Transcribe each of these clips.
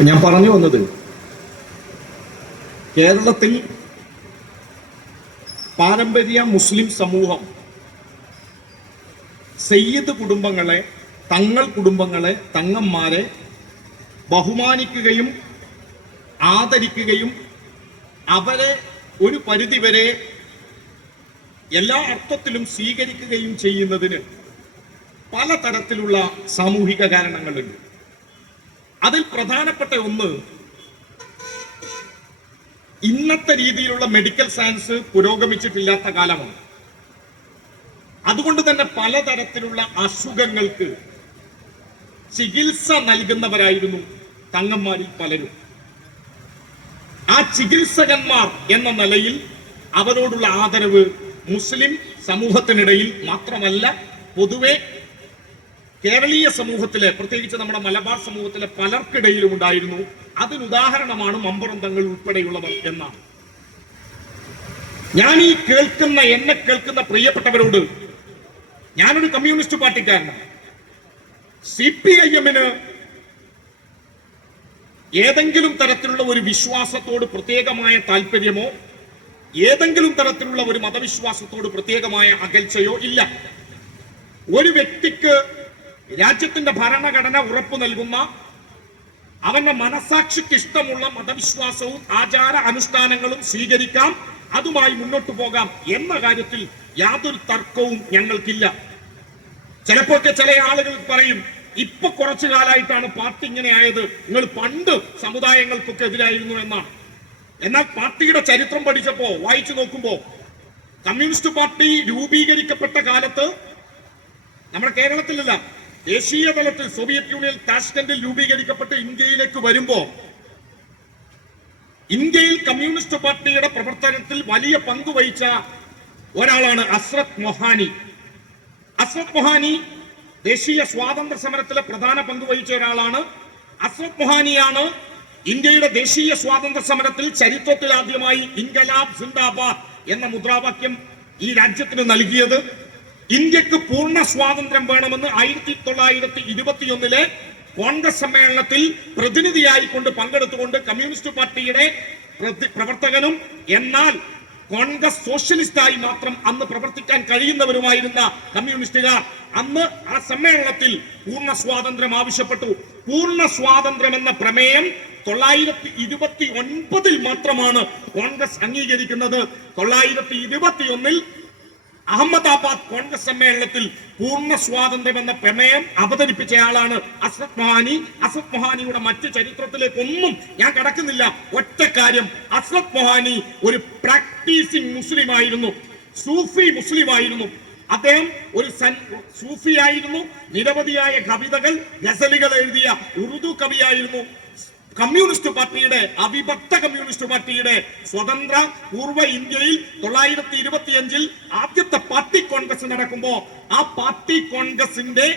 ഞാൻ പറഞ്ഞു വന്നത്, കേരളത്തിൽ പാരമ്പര്യ മുസ്ലിം സമൂഹം സയ്യിദ് കുടുംബങ്ങളെ, തങ്ങൾ കുടുംബങ്ങളെ, തങ്ങന്മാരെ ബഹുമാനിക്കുകയും ആദരിക്കുകയും അവരെ ഒരു പരിധിവരെ എല്ലാ അർത്ഥത്തിലും സ്വീകരിക്കുകയും ചെയ്യുന്നതിന് പലതരത്തിലുള്ള സാമൂഹിക കാരണങ്ങളുണ്ട്. അതിൽ പ്രധാനപ്പെട്ട ഒന്ന്, ഇന്നത്തെ രീതിയിലുള്ള മെഡിക്കൽ സയൻസ് പുരോഗമിച്ചിട്ടില്ലാത്ത കാലമാണ്. അതുകൊണ്ട് തന്നെ പലതരത്തിലുള്ള അസുഖങ്ങൾക്ക് ചികിത്സ നൽകുന്നവരായിരുന്നു തങ്ങന്മാരിൽ പലരും. ആ ചികിത്സകന്മാർ എന്ന നിലയിൽ അവരോടുള്ള ആദരവ് മുസ്ലിം സമൂഹത്തിനിടയിൽ മാത്രമല്ല, പൊതുവെ കേരളീയ സമൂഹത്തിലെ, പ്രത്യേകിച്ച് നമ്മുടെ മലബാർ സമൂഹത്തിലെ പലർക്കിടയിലും ഉണ്ടായിരുന്നു. അതിനുദാഹരണമാണ് മമ്പുറം തങ്ങൾ ഉൾപ്പെടെയുള്ളവർ എന്നാണ്. ഞാൻ എന്നെ കേൾക്കുന്ന പ്രിയപ്പെട്ടവരോട്, ഞാനൊരു കമ്മ്യൂണിസ്റ്റ് പാർട്ടിക്കാരനാണ്. CPIM-ന് ഏതെങ്കിലും തരത്തിലുള്ള ഒരു വിശ്വാസത്തോട് പ്രത്യേകമായ താല്പര്യമോ ഏതെങ്കിലും തരത്തിലുള്ള ഒരു മതവിശ്വാസത്തോട് പ്രത്യേകമായ അകൽച്ചയോ ഇല്ല. ഒരു വ്യക്തിക്ക് രാജ്യത്തിന്റെ ഭരണഘടന ഉറപ്പു നൽകുന്ന, അവന്റെ മനസാക്ഷിക്ക് ഇഷ്ടമുള്ള മതവിശ്വാസവും ആചാര അനുഷ്ഠാനങ്ങളും സ്വീകരിക്കാം, അതുമായി മുന്നോട്ട് പോകാം എന്ന കാര്യത്തിൽ യാതൊരു തർക്കവും ഞങ്ങൾക്കില്ല. ചിലപ്പോഴൊക്കെ ചില ആളുകൾ പറയും, ഇപ്പൊ കുറച്ചു കാലമായിട്ടാണ് പാർട്ടി ഇങ്ങനെ ആയത്, നിങ്ങൾ പണ്ട് സമുദായങ്ങൾക്കൊക്കെ എതിരായിരുന്നു എന്നാണ്. എന്നാൽ പാർട്ടിയുടെ ചരിത്രം പഠിച്ചപ്പോ, വായിച്ചു നോക്കുമ്പോ, കമ്മ്യൂണിസ്റ്റ് പാർട്ടി രൂപീകരിക്കപ്പെട്ട കാലത്ത് നമ്മുടെ കേരളത്തിലല്ല, ദേശീയ തലത്തിൽ സോവിയറ്റ് യൂണിയൻ താഷ്കന്റിൽ രൂപീകരിക്കപ്പെട്ട് ഇന്ത്യയിലേക്ക് വരുമ്പോ ഇന്ത്യയിൽ കമ്മ്യൂണിസ്റ്റ് പാർട്ടിയുടെ പ്രവർത്തനത്തിൽ വലിയ പങ്ക് വഹിച്ച ഒരാളാണ് അസ്രത് മൊഹാനി. അസ്രത് മൊഹാനി ദേശീയ സ്വാതന്ത്ര്യ സമരത്തിലെ പ്രധാന പങ്ക് വഹിച്ച ഒരാളാണ്. അസ്രത് മൊഹാനിയാണ് ഇന്ത്യയുടെ ദേശീയ സ്വാതന്ത്ര്യ സമരത്തിൽ ചരിത്രത്തിൽ ആദ്യമായി ഇൻകലാബ് സിന്ദാബാദ് എന്ന മുദ്രാവാക്യം ഈ രാജ്യത്തിന് നൽകിയത്. ഇന്ത്യക്ക് പൂർണ്ണ സ്വാതന്ത്ര്യം വേണമെന്ന് 1921 കോൺഗ്രസ് സമ്മേളനത്തിൽ പ്രതിനിധിയായിക്കൊണ്ട് പങ്കെടുത്തുകൊണ്ട് കമ്മ്യൂണിസ്റ്റ് പാർട്ടിയുടെ പ്രവർത്തകനും എന്നാൽ കോൺഗ്രസ് സോഷ്യലിസ്റ്റായി മാത്രം അന്ന് പ്രവർത്തിക്കാൻ കഴിയുന്നവരുമായിരുന്ന കമ്മ്യൂണിസ്റ്റുകാർ അന്ന് ആ സമ്മേളനത്തിൽ പൂർണ്ണ സ്വാതന്ത്ര്യം ആവശ്യപ്പെട്ടു. പൂർണ്ണ സ്വാതന്ത്ര്യം എന്ന പ്രമേയം 1929 മാത്രമാണ് കോൺഗ്രസ് അംഗീകരിക്കുന്നത്. 1921 അഹമ്മദാബാദ് കോൺഗ്രസ് സമ്മേളനത്തിൽ പൂർണ്ണ സ്വാതന്ത്ര്യം എന്ന പ്രമേയം അവതരിപ്പിച്ചയാളാണ് അസ്രത് മൊഹാനി. അസ്രത് മൊഹാനിയുടെ മറ്റ് ചരിത്രത്തിലേക്കൊന്നും ഞാൻ കടക്കുന്നില്ല. ഒറ്റ കാര്യം, അസ്രത് മൊഹാനി ഒരു പ്രാക്ടീസിംഗ് മുസ്ലിം ആയിരുന്നു, സൂഫി മുസ്ലിം ആയിരുന്നു. അദ്ദേഹം ഒരു സൂഫിയായിരുന്നു. നിരവധിയായ കവിതകൾ, ഗസലുകൾ എഴുതിയ ഉറുദു കവിയായിരുന്നു. കമ്മ്യൂണിസ്റ്റ് പാർട്ടിയുടെ, അവിഭക്ത കമ്മ്യൂണിസ്റ്റ് പാർട്ടിയുടെ സ്വതന്ത്ര പൂർവ്വ ഇന്ത്യയിൽ 1925 ആദ്യത്തെ പാർട്ടി കോൺഗ്രസ് നടക്കുമ്പോ ആ പാർട്ടി കോൺഗ്രസിന്റെ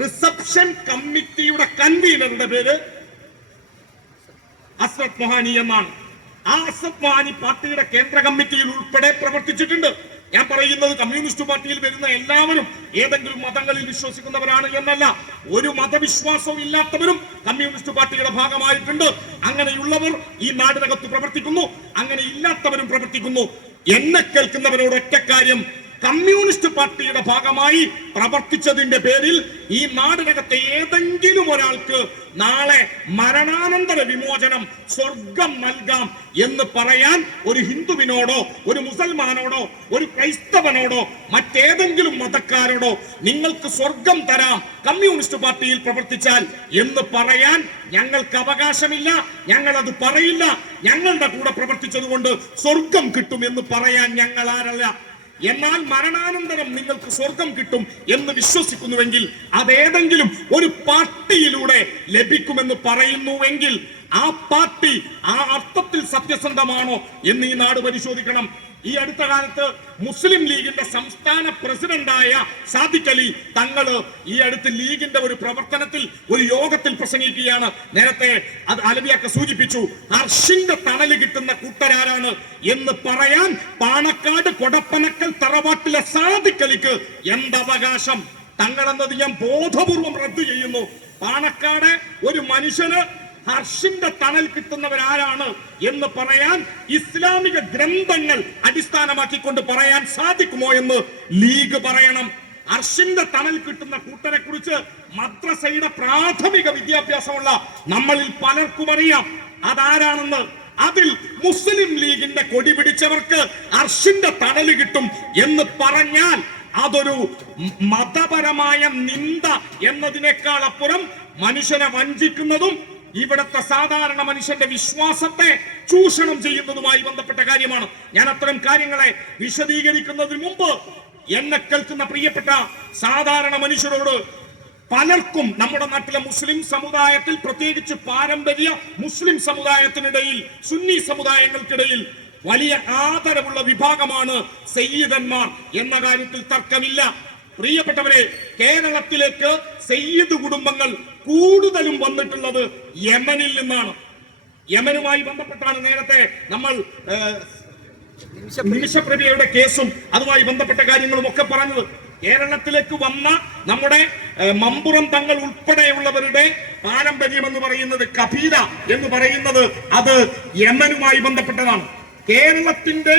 റിസപ്ഷൻ കമ്മിറ്റിയുടെ കൺവീനറുടെ പേര് അസ്രത് മൊഹാനി എന്നാണ്. ആ അസ്രത് മൊഹാനി പാർട്ടിയുടെ കേന്ദ്ര കമ്മിറ്റിയിൽ ഉൾപ്പെടെ പ്രവർത്തിച്ചിട്ടുണ്ട്. ഞാൻ പറയുന്നത് കമ്മ്യൂണിസ്റ്റ് പാർട്ടിയിൽ വരുന്ന എല്ലാവരും ഏതെങ്കിലും മതങ്ങളിൽ വിശ്വസിക്കുന്നവരാണ് എന്നല്ല. ഒരു മതവിശ്വാസവും ഇല്ലാത്തവരും കമ്മ്യൂണിസ്റ്റ് പാർട്ടിയുടെ ഭാഗമായിട്ടുണ്ട്. അങ്ങനെയുള്ളവർ ഈ നാടിനകത്ത് പ്രവർത്തിക്കുന്നു, അങ്ങനെ ഇല്ലാത്തവരും പ്രവർത്തിക്കുന്നു. എന്നെ കേൾക്കുന്നവരോട് ഒറ്റ കാര്യം, കമ്മ്യൂണിസ്റ്റ് പാർട്ടിയുടെ ഭാഗമായി പ്രവർത്തിച്ചതിന്റെ പേരിൽ ഈ നാടിനകത്തെ ഏതെങ്കിലും ഒരാൾക്ക് നാളെ മരണാനന്തര വിമോചനം, സ്വർഗം നൽകാം എന്ന് പറയാൻ ഒരു ഹിന്ദുവിനോടോ ഒരു മുസൽമാനോടോ ഒരു ക്രൈസ്തവനോടോ മറ്റേതെങ്കിലും മതക്കാരോടോ നിങ്ങൾക്ക് സ്വർഗം തരാം കമ്മ്യൂണിസ്റ്റ് പാർട്ടിയിൽ പ്രവർത്തിച്ചാൽ എന്ന് പറയാൻ ഞങ്ങൾക്ക് അവകാശമില്ല. ഞങ്ങൾ അത് പറയില്ല. ഞങ്ങളുടെ കൂടെ പ്രവർത്തിച്ചത് കൊണ്ട് സ്വർഗം കിട്ടും എന്ന് പറയാൻ ഞങ്ങൾ ആരല്ല. എന്നാൽ മരണാനന്തരം നിങ്ങൾക്ക് സ്വർഗം കിട്ടും എന്ന് വിശ്വസിക്കുന്നുവെങ്കിൽ അതേതെങ്കിലും ഒരു പാർട്ടിയിലൂടെ ലഭിക്കുമെന്ന് പറയുന്നുവെങ്കിൽ ആ പാർട്ടി ആ അർത്ഥത്തിൽ സത്യസന്ധമാണോ എന്ന് ഈ നാട് പരിശോധിക്കണം. ഈ അടുത്ത കാലത്ത് മുസ്ലിം ലീഗിന്റെ സംസ്ഥാന പ്രസിഡന്റായ സാദിഖ് അലി തങ്ങള് ഈ അടുത്ത് ലീഗിന്റെ ഒരു പ്രവർത്തനത്തിൽ ഒരു യോഗത്തിൽ പ്രസംഗിക്കുകയാണ്. നേരത്തെ അത് അലവിയൊക്കെ സൂചിപ്പിച്ചു. അർഷിന്റെ തണല് കിട്ടുന്ന കൂട്ടരാരാണ് എന്ന് പറയാൻ പാണക്കാട് കൊടപ്പനക്കൽ തറവാട്ടിലെ സാദിഖ് അലിക്ക് എന്തവകാശം? തങ്ങളെന്നത് ഞാൻ ബോധപൂർവം റദ്ദു ചെയ്യുന്നു. പാണക്കാട് ഒരു മനുഷ്യന് ഹർഷിന്റെ തണൽ കിട്ടുന്നവരാരാണ് എന്ന് പറയാൻ ഇസ്ലാമിക ഗ്രന്ഥങ്ങൾ അടിസ്ഥാനമാക്കിക്കൊണ്ട് പറയാൻ സാധിക്കുമോ എന്ന് ലീഗ് പറയണം. അർഷിന്റെ തണൽ കിട്ടുന്ന കൂട്ടരെ കുറിച്ച് മദ്രസയുടെ പ്രാഥമിക വിദ്യാഭ്യാസമുള്ള നമ്മളിൽ പലർക്കും അറിയാം അതാരാണെന്ന്. അതിൽ മുസ്ലിം ലീഗിന്റെ കൊടി പിടിച്ചവർക്ക് അർഷിന്റെ തണല് കിട്ടും എന്ന് പറഞ്ഞാൽ അതൊരു മതപരമായ നിന്ദ എന്നതിനേക്കാൾ അപ്പുറം മനുഷ്യനെ വഞ്ചിക്കുന്നതും ഇവിടുത്തെ സാധാരണ മനുഷ്യന്റെ വിശ്വാസത്തെ ചൂഷണം ചെയ്യുന്നതുമായി ബന്ധപ്പെട്ട കാര്യമാണ്. ഞാൻ അത്തരം കാര്യങ്ങളെ വിശദീകരിക്കുന്നതിന് മുമ്പ് എന്നെ കേൾക്കുന്ന പ്രിയപ്പെട്ട സാധാരണ മനുഷ്യരോട് പലർക്കും നമ്മുടെ നാട്ടിലെ മുസ്ലിം സമുദായത്തിൽ, പ്രത്യേകിച്ച് പാരമ്പര്യ മുസ്ലിം സമുദായത്തിനിടയിൽ, സുന്നി സമുദായങ്ങൾക്കിടയിൽ വലിയ ആദരവുള്ള വിഭാഗമാണ് സയ്യിദന്മാർ എന്ന കാര്യത്തിൽ തർക്കമില്ല. പ്രിയപ്പെട്ടവരെ, കേരളത്തിലേക്ക് സയ്യിദ് കുടുംബങ്ങൾ കൂടുതലും വന്നിട്ടുള്ളത് യമനിൽ നിന്നാണ്. യമനുമായി ബന്ധപ്പെട്ടാണ് നേരത്തെ നമ്മൾ നിമിഷപ്രഭയുടെ കേസും അതുമായി ബന്ധപ്പെട്ട കാര്യങ്ങളും ഒക്കെ പറഞ്ഞത്. കേരളത്തിലേക്ക് വന്ന നമ്മുടെ മമ്പുറം തങ്ങൾ ഉൾപ്പെടെയുള്ളവരുടെ പാരമ്പര്യം എന്ന് പറയുന്നത്, കബീല എന്ന് പറയുന്നത്, അത് യമനുമായി ബന്ധപ്പെട്ടതാണ്. കേരളത്തിന്റെ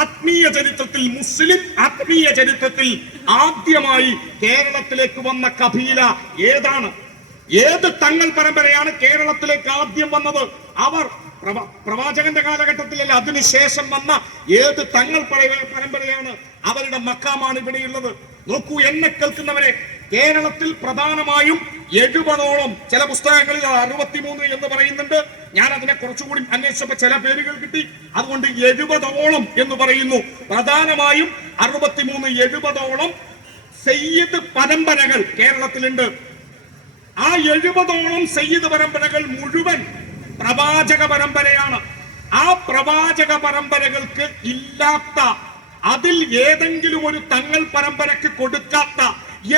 ആത്മീയ ചരിത്രത്തിൽ, മുസ്ലിം ആത്മീയ ചരിത്രത്തിൽ ആദ്യമായി കേരളത്തിലേക്ക് വന്ന കബീല ഏതാണ്? ഏത് തങ്ങൾ പരമ്പരയാണ് കേരളത്തിലേക്ക് ആദ്യം വന്നത്? അവർ പ്രവാചകന്റെ കാലഘട്ടത്തിലല്ല, അതിനുശേഷം വന്ന ഏത് തങ്ങൾ പരമ്പരയാണ്? അവരുടെ മക്കാമാണ് ഇവിടെയുള്ളത്. നോക്കൂ, എന്നെ കേൾക്കുന്നവരെ, കേരളത്തിൽ പ്രധാനമായും 70ഓളം, ചില പുസ്തകങ്ങളിൽ 63 എന്ന് പറയുന്നുണ്ട്. ഞാൻ അതിനെ കുറച്ചുകൂടി അന്വേഷിച്ചപ്പോൾ ചില പേരുകൾ കിട്ടി, അതുകൊണ്ട് 70ഓളം എന്ന് പറയുന്നു. പ്രധാനമായും 63, 70ഓളം സയ്യിദ് പരമ്പരകൾ കേരളത്തിലുണ്ട്. ആ 70ഓളം സയ്യിദ് പരമ്പരകൾ മുഴുവൻ പ്രവാചക പരമ്പരയാണ്. ആ പ്രവാചക പരമ്പരകൾക്ക് ഇല്ലാത്ത, അതിൽ ഏതെങ്കിലും ഒരു തങ്ങൾ പരമ്പരക്ക് കൊടുക്കാത്ത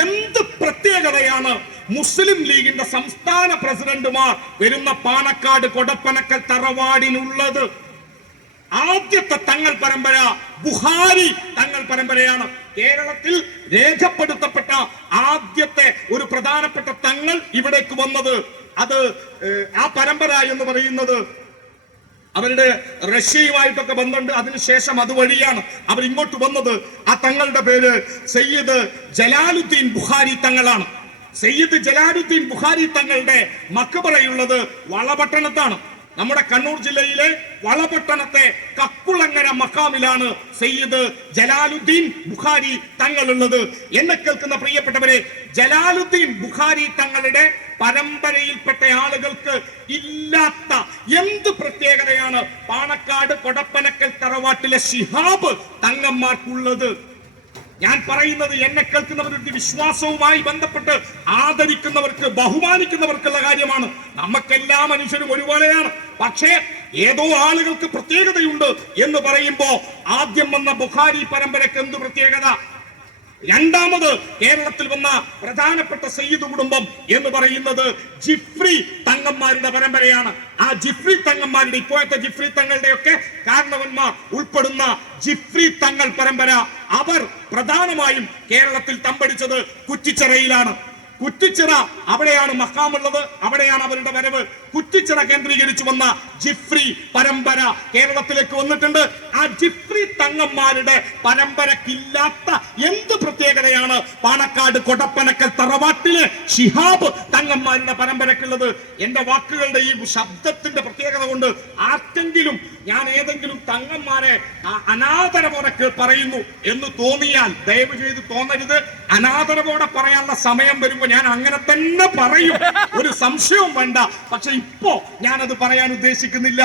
എന്ത് പ്രത്യേകതയാണ് മുസ്ലിം ലീഗിന്റെ സംസ്ഥാന പ്രസിഡന്റുമാർ വരുന്ന പാണക്കാട് കൊടപ്പനക്കൽ തറവാടിനുള്ളത്? ആദ്യത്തെ തങ്ങൾ പരമ്പര ബുഖാരി തങ്ങൾ പരമ്പരയാണ്. കേരളത്തിൽ രേഖപ്പെടുത്തപ്പെട്ട ആദ്യത്തെ ഒരു പ്രധാനപ്പെട്ട തങ്ങൾ ഇവിടേക്ക് വന്നത്, അത് ആ പരമ്പര എന്ന് പറയുന്നത് അവരുടെ റഷ്യയുമായിട്ടൊക്കെ ബന്ധമുണ്ട്. അതിനുശേഷം അതുവഴിയാണ് അവർ ഇങ്ങോട്ട് വന്നത്. ആ തങ്ങളുടെ പേര് സയ്യിദ് ജലാലുദ്ദീൻ ബുഖാരി തങ്ങളാണ്. സയ്യിദ് ജലാലുദ്ദീൻ ബുഖാരി തങ്ങളുടെ മക്ബറയുള്ളത് വളപട്ടണത്താണ്. നമ്മുടെ കണ്ണൂർ ജില്ലയിലെ വളപട്ടണത്തെ കക്കുളങ്ങര മക്കാമിലാണ് സയ്യിദ് ജലാലുദ്ദീൻ ബുഖാരി തങ്ങളുള്ളത്. എന്നെ കേൾക്കുന്ന പ്രിയപ്പെട്ടവരെ, ജലാലുദ്ദീൻ ബുഖാരി തങ്ങളുടെ പരമ്പരയിൽപ്പെട്ട ആളുകൾക്ക് ഇല്ലാത്ത എന്ത് പ്രത്യേകതയാണ് പാണക്കാട് കൊടപ്പനക്കൽ തറവാട്ടിലെ ശിഹാബ് തങ്ങന്മാർക്കുള്ളത്? ഞാൻ പറയുന്നത് എന്നെ കേൾക്കുന്നവരുടെ വിശ്വാസവുമായി ബന്ധപ്പെട്ട് ആദരിക്കുന്നവർക്ക്, ബഹുമാനിക്കുന്നവർക്കുള്ള കാര്യമാണ്. നമുക്കെല്ലാ മനുഷ്യരും ഒരുപോലെയാണ്. പക്ഷേ ഏതോ ആളുകൾക്ക് പ്രത്യേകതയുണ്ട് എന്ന് പറയുമ്പോ ആദ്യം വന്ന ബുഖാരി പരമ്പരക്ക് എന്ത് പ്രത്യേകത? രണ്ടാമത് കേരളത്തിൽ വന്ന പ്രധാനപ്പെട്ട സയ്യിദ് കുടുംബം എന്ന് പറയുന്നത് ജിഫ്രി തങ്ങന്മാരുടെ പരമ്പരയാണ്. ആ ജിഫ്രി തങ്ങന്മാരുടെ, ഇപ്പോഴത്തെ ജിഫ്രി തങ്ങളുടെയൊക്കെ കാരണവന്മാർ ഉൾപ്പെടുന്ന ജിഫ്രി തങ്ങൾ പരമ്പര, അവർ പ്രധാനമായും കേരളത്തിൽ തമ്പടിച്ചത് കുറ്റിച്ചിറയിലാണ്. കുറ്റിച്ചിറ, അവിടെയാണ് മഖാമുള്ളത്, അവിടെയാണ് അവരുടെ വരവ്. കുറ്റിച്ചിറ കേന്ദ്രീകരിച്ചു വന്ന ജിഫ്രി പരമ്പര കേരളത്തിലേക്ക് വന്നിട്ടുണ്ട്. ആ ജിഫ്രി തങ്ങന്മാരുടെ പരമ്പരക്കില്ലാത്ത എന്ത് പ്രത്യേകതയാണ് പാണക്കാട് കൊടപ്പനക്കൽ തറവാട്ടിലെ ശിഹാബ് തങ്ങന്മാരുടെ പരമ്പരക്കുള്ളത്? എന്റെ വാക്കുകളുടെ ഈ ശബ്ദത്തിന്റെ പ്രത്യേകത കൊണ്ട് ആർക്കെങ്കിലും ഞാൻ ഏതെങ്കിലും തങ്ങന്മാരെ അനാദരവോടെ പറയുന്നു എന്ന് തോന്നിയാൽ ദയവ് ചെയ്ത് തോന്നരുത്. അനാദരവോടെ പറയാനുള്ള സമയം വരുമ്പോ ഞാൻ അങ്ങനെ തന്നെ പറയും, ഒരു സംശയവും വേണ്ട. പക്ഷെ ഇപ്പോ ഞാനത് പറയാൻ ഉദ്ദേശിക്കുന്നില്ല.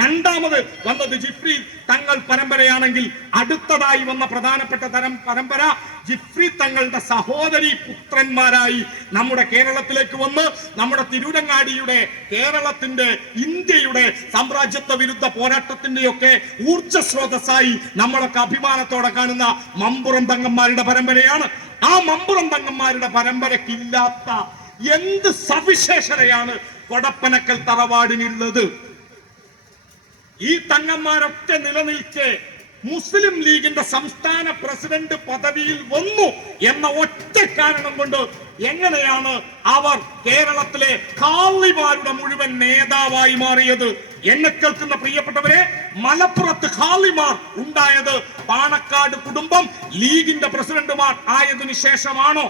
രണ്ടാമത് വന്നത് ജിഫ്രി തങ്ങൾ പരമ്പരയാണെങ്കിൽ അടുത്തതായി വന്ന പ്രധാനപ്പെട്ട തരം പരമ്പര ജിഫ്രി തങ്ങളുടെ സഹോദരി പുത്രന്മാരായി നമ്മുടെ കേരളത്തിലേക്ക് വന്ന് നമ്മുടെ തിരൂരങ്ങാടിയുടെ, കേരളത്തിന്റെ, ഇന്ത്യയുടെ സാമ്രാജ്യത്വ വിരുദ്ധ പോരാട്ടത്തിന്റെയൊക്കെ ഊർജ്ജസ്രോതസ്സായി നമ്മളൊക്കെ അഭിമാനത്തോടെ കാണുന്ന മമ്പുറം തങ്ങന്മാരുടെ പരമ്പരയാണ്. ആ മമ്പുറം തങ്ങന്മാരുടെ പരമ്പരക്കില്ലാത്ത എന്ത് സവിശേഷതയാണ് കൊടപ്പനക്കൽ തറവാടിനുള്ളത്? ഈ തങ്ങന്മാരൊക്കെ നിലനിൽക്കെ മുസ്ലിം ലീഗിന്റെ സംസ്ഥാന പ്രസിഡന്റ് പദവിയിൽ വന്നു എന്ന ഒറ്റ കാരണം കൊണ്ട് എങ്ങനെയാണ് അവർ കേരളത്തിലെ ഖാളിമാരുടെ മുഴുവൻ നേതാവായി മാറിയത്? എന്നെ കേൾക്കുന്ന പ്രിയപ്പെട്ടവരെ, മലപ്പുറത്ത് ഖാളിമാർ ഉണ്ടായത് പാണക്കാട് കുടുംബം ലീഗിന്റെ പ്രസിഡന്റുമാർ ആയതിനു ശേഷമാണോ?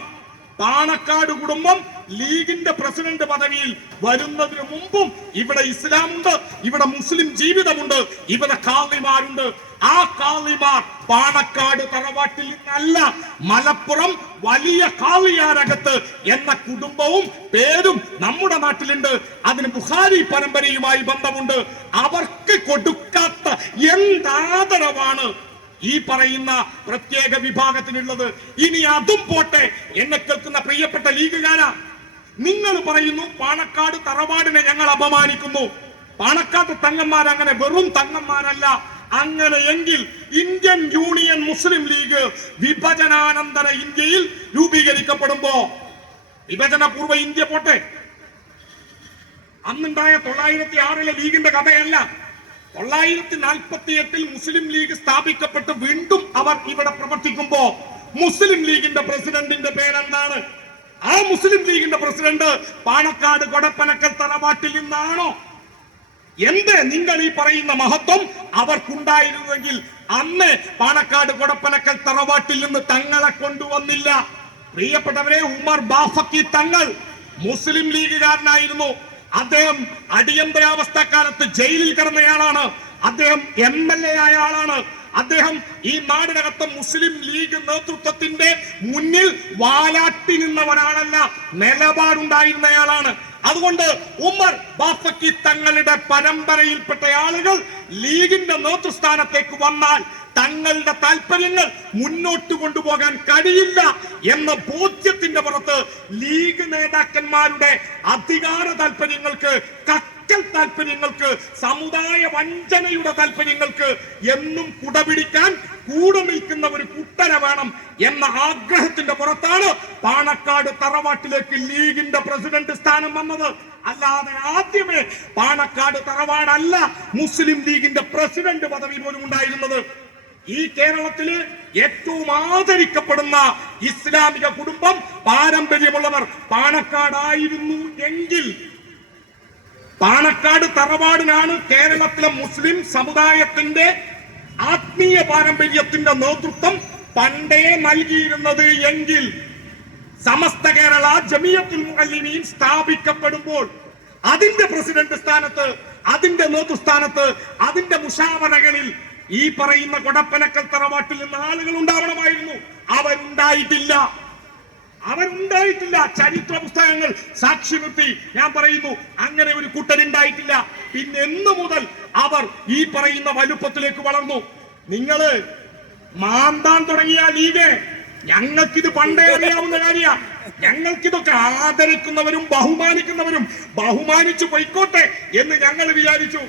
പാണക്കാട് കുടുംബം ലീഗിന്റെ പ്രസിഡന്റ് പദവിയിൽ വരുന്നതിന് മുമ്പും ഇവിടെ ഇസ്ലാമുണ്ട്, ഇവിടെ മുസ്ലിം ജീവിതമുണ്ട്, ഇവിടെ ഖാളിമാരുണ്ട്. ആ ഖാളിമാർ പാണക്കാട് തറവാട്ടിൽ നിന്നല്ല, മലപ്പുറം വലിയ ഖാളിയാരകത്ത് എന്ന കുടുംബവും പേരും നമ്മുടെ നാട്ടിലുണ്ട്. അതിന് ബുഖാരി പരമ്പരയുമായി ബന്ധമുണ്ട്. അവർക്ക് കൊടുക്കാത്ത എന്താദരവാണ് ഈ പറയുന്ന പ്രത്യേക വിഭാഗത്തിനുള്ളത്? ഇനി അതും പോട്ടെ, എന്നെ കേൾക്കുന്ന പ്രിയപ്പെട്ട ലീഗുകാരാ, നിങ്ങൾ പറയുന്നു പാണക്കാട് തറവാടിനെ ഞങ്ങൾ അപമാനിക്കുന്നു. പാണക്കാട് തങ്ങന്മാർ അങ്ങനെ വെറും തങ്ങന്മാരല്ല. അങ്ങനെയെങ്കിൽ ഇന്ത്യൻ യൂണിയൻ മുസ്ലിം ലീഗ് വിഭജനാനന്തര ഇന്ത്യയിൽ രൂപീകരിക്കപ്പെടുമ്പോ, വിഭജനപൂർവ്വ ഇന്ത്യ പോട്ടെ, അന്നുണ്ടായ 906 ലീഗിന്റെ കഥയല്ല. 948 മുസ്ലിം ലീഗ് സ്ഥാപിക്കപ്പെട്ട് വീണ്ടും അവർ ഇവിടെ പ്രവർത്തിക്കുമ്പോ മുസ്ലിം ലീഗിന്റെ പ്രസിഡന്റിന്റെ പേരെന്താണ്? ആ മുസ്ലിം ലീഗിന്റെ പ്രസിഡന്റ് പാണക്കാട് കൊടപ്പനക്കൽ തറവാട്ടിൽ നിന്നാണോ? എന്ത് നിങ്ങൾ ഈ പറയുന്ന മഹത്വം അവർക്കുണ്ടായിരുന്നെങ്കിൽ അന്ന് പാണക്കാട് കൊടപ്പനക്കൽ തറവാട്ടിൽ നിന്ന് തങ്ങളെ കൊണ്ടുവന്നില്ല. പ്രിയപ്പെട്ടവരെ, ഉമർ ബാഫക്കി തങ്ങൾ മുസ്ലിം ലീഗുകാരനായിരുന്നു. അദ്ദേഹം അടിയന്തരാവസ്ഥ കാലത്ത് ജയിലിൽ കിടന്നയാളാണ്. അദ്ദേഹം MLA ആയ ആളാണ്. അദ്ദേഹം ഈ നാടിനകത്ത് മുസ്ലിം ലീഗ് നേതൃത്വത്തിന്റെ മുന്നിൽ വാലാട്ടി നിന്ന ഒരാളല്ല, നിലപാടുണ്ടായിരുന്നയാളാണ്. അതുകൊണ്ട് ഉമർ ബാഫക്കി തങ്ങളുടെ പരമ്പരയിൽപ്പെട്ട ആളുകൾ ലീഗിന്റെ നേതൃസ്ഥാനത്തേക്ക് വന്നാൽ തങ്ങളുടെ താല്പര്യങ്ങൾ മുന്നോട്ട് കൊണ്ടുപോകാൻ കഴിയില്ല എന്ന ബോധ്യത്തിന്റെ പുറത്ത് ലീഗ് നേതാക്കന്മാരുടെ അധികാര താല്പര്യങ്ങൾക്ക്, കക്കൽ താല്പര്യങ്ങൾക്ക്, സമുദായ വഞ്ചനയുടെ താല്പര്യങ്ങൾക്ക് എന്നും കുടപിടിക്കാൻ കൂടെ നിൽക്കുന്ന ഒരു കുട്ടനെ വേണം എന്ന ആഗ്രഹത്തിന്റെ പുറത്താണ് പാണക്കാട് തറവാട്ടിലേക്ക് ലീഗിന്റെ പ്രസിഡന്റ് സ്ഥാനം വന്നത്. അല്ലാതെ ആദ്യമേ പാണക്കാട് തറവാടല്ല മുസ്ലിം ലീഗിന്റെ പ്രസിഡന്റ് പദവി പോലും ഉണ്ടായിരുന്നത്. ഈ കേരളത്തില് ഏറ്റവും ആദരിക്കപ്പെടുന്ന ഇസ്ലാമിക കുടുംബം, പാരമ്പര്യമുള്ളവർ പാണക്കാടായിരുന്നു എങ്കിൽ, പാണക്കാട് തറവാടിനാണ് കേരളത്തിലെ മുസ്ലിം സമുദായത്തിന്റെ ആത്മീയ പാരമ്പര്യത്തിന്റെ നേതൃത്വം പണ്ടേ നൽകിയിരുന്നത് എങ്കിൽ, സമസ്ത കേരള ജമിയത്തുൽ മുഅല്ലിമീൻ സ്ഥാപിക്കപ്പെടുമ്പോൾ അതിന്റെ പ്രസിഡന്റ് സ്ഥാനത്ത്, അതിന്റെ നേതൃസ്ഥാനത്ത്, അതിന്റെ മുശാവറകളിൽ ഈ പറയുന്ന കൊടപ്പനക്കൽ തറവാട്ടിൽ നിന്ന് ആളുകൾ ഉണ്ടാവണമായിരുന്നു. അവരുണ്ടായിട്ടില്ല. ചരിത്ര പുസ്തകങ്ങൾ സാക്ഷി നിർത്തി ഞാൻ പറയുന്നു, അങ്ങനെ ഒരു കൂട്ടരുണ്ടായിട്ടില്ല. പിന്നെ എന്ന് മുതൽ അവർ ഈ പറയുന്ന വലുപ്പത്തിലേക്ക് വളർന്നു? നിങ്ങള് മാന്താൻ തുടങ്ങിയ ലീഗ്, ഞങ്ങൾക്കിത് പണ്ടേ അറിയാവുന്ന കാര്യ. ഞങ്ങൾക്കിതൊക്കെ ആദരിക്കുന്നവരും ബഹുമാനിച്ചു പൊയ്ക്കോട്ടെ എന്ന് ഞങ്ങൾ വിചാരിച്ചു.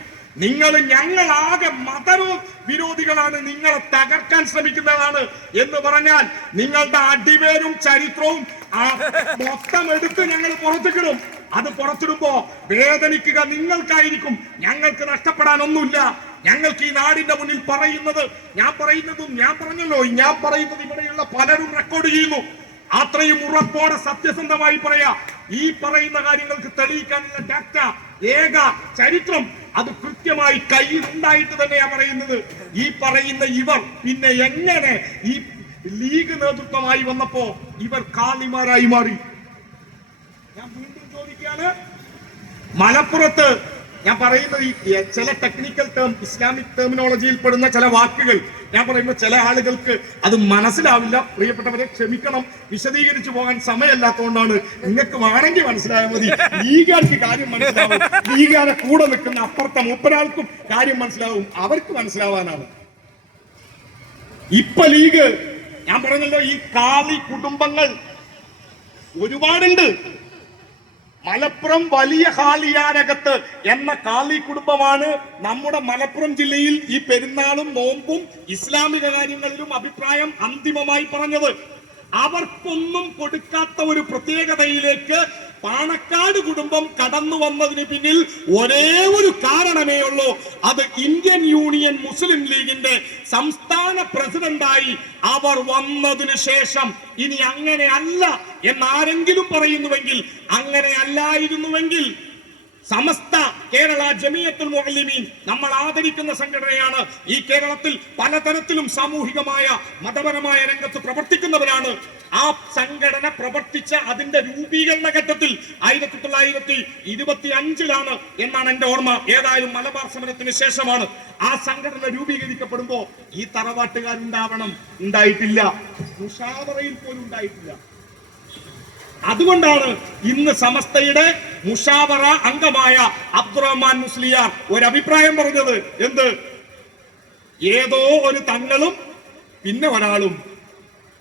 ഞങ്ങളാകെ മതവിരോധികളാണ്, നിങ്ങളെ തകർക്കാൻ ശ്രമിക്കുന്നതാണ് എന്ന് പറഞ്ഞാൽ നിങ്ങളുടെ അടിവേരും ചരിത്രവും മൊത്തം എടുത്ത് ഞങ്ങൾ പുറത്തിക്കിടും. അത് പുറത്തിടുമ്പോ വേദനിക്കുക നിങ്ങൾക്കായിരിക്കും, ഞങ്ങൾക്ക് നഷ്ടപ്പെടാനൊന്നുമില്ല. ഞങ്ങൾക്ക് ഈ നാടിന്റെ മുന്നിൽ ഞാൻ പറഞ്ഞല്ലോ, ഞാൻ പറയുന്നത് ഇവിടെയുള്ള പലരും റെക്കോർഡ് ചെയ്യുന്നു. അത്രയും ഉറപ്പോടെ സത്യസന്ധമായി പറയാ, ഈ പറയുന്ന കാര്യങ്ങൾക്ക് തെളിയിക്കാനുള്ള ഡാറ്റ, ഏക ചരിത്രം അത് കൃത്യമായി കയ്യിലുണ്ടായിട്ട് തന്നെയാ പറയുന്നത്. ഈ പറയുന്ന ഇവർ പിന്നെ എങ്ങനെ ഈ ലീഗ് നേതൃത്വമായി വന്നപ്പോ ഇവർ ഖാളിമാരായി മാറി? ഞാൻ വീണ്ടും ചോദിക്കുകയാണ്, മലപ്പുറത്ത് ഞാൻ പറയുന്നത് ഈ ചില ടെക്നിക്കൽ ടേം, ഇസ്ലാമിക് ടെർമിനോളജിയിൽ പെടുന്ന ചില വാക്കുകൾ ഞാൻ പറയുമ്പോൾ ചില ആളുകൾക്ക് അത് മനസ്സിലാവില്ല. പ്രിയപ്പെട്ടവരെ ക്ഷമിക്കണം, വിശദീകരിച്ചു പോകാൻ സമയമല്ലാത്തതുകൊണ്ടാണ്. നിങ്ങൾക്ക് വേണമെങ്കിൽ മനസ്സിലായാൽ മതി. ലീഗാർക്ക് കാര്യം മനസ്സിലാവും, ലീഗാരെ കൂടെ നിൽക്കുന്ന അപ്പുറത്തെ മൂപ്പരാൾക്കും കാര്യം മനസ്സിലാവും, അവർക്ക് മനസ്സിലാവാനാണ്. ഇപ്പൊ ലീഗ്, ഞാൻ പറഞ്ഞല്ലോ, ഈ ഖാളി കുടുംബങ്ങൾ ഒരുപാടുണ്ട്. മലപ്പുറം വലിയ ഖാളിയാരകത്ത് എന്ന ഖാളി കുടുംബമാണ് നമ്മുടെ മലപ്പുറം ജില്ലയിൽ ഈ പെരുന്നാളും നോമ്പും ഇസ്ലാമിക കാര്യങ്ങളിലും അഭിപ്രായം അന്തിമമായി പറഞ്ഞത്. അവർക്കൊന്നും കൊടുക്കാത്ത ഒരു പ്രത്യേകതയിലേക്ക് പാണക്കാട് കുടുംബം കടന്നു വന്നതിന് പിന്നിൽ ഒരേ ഒരു കാരണമേ ഉള്ളൂ. അത് ഇന്ത്യൻ യൂണിയൻ മുസ്ലിം ലീഗിന്റെ സംസ്ഥാന പ്രസിഡന്റായി അവർ വന്നതിന് ശേഷം. ഇനി അങ്ങനെ അല്ല എന്നാരെങ്കിലും പറയുന്നുവെങ്കിൽ, അങ്ങനെ അല്ലായിരുന്നുവെങ്കിൽ സമസ്ത കേരള ജമിയത്തുൽ മുഅല്ലിമീൻ നമ്മൾ ആദരിക്കുന്ന സംഘടനയാണ്. ഈ കേരളത്തിൽ പലതരത്തിലും സാമൂഹികമായ മതപരമായ രംഗത്ത് പ്രവർത്തിക്കുന്നവരാണ്. ആ സംഘടന പ്രവർത്തിച്ച അതിന്റെ രൂപീകരണ ഘട്ടത്തിൽ 1925 എന്നാണ് എന്റെ ഓർമ്മ. ഏതായാലും മലബാർ സമരത്തിന് ശേഷമാണ് ആ സംഘടന രൂപീകരിക്കപ്പെടുമ്പോ ഈ തറവാട്ടുകാരുണ്ടാവണം, ഉണ്ടായിട്ടില്ല. മുഷാവറയിൽ പോലും ഉണ്ടായിട്ടില്ല. അതുകൊണ്ടാണ് ഇന്ന് സമസ്തയുടെ മുഷാവറ അംഗമായ അബ്ദുറഹ്മാൻ മുസ്ലിയാർ ഒരു അഭിപ്രായം പറഞ്ഞത്. എന്ത്? ഏതോ ഒരു തങ്ങളും പിന്നെ ഒരാളും.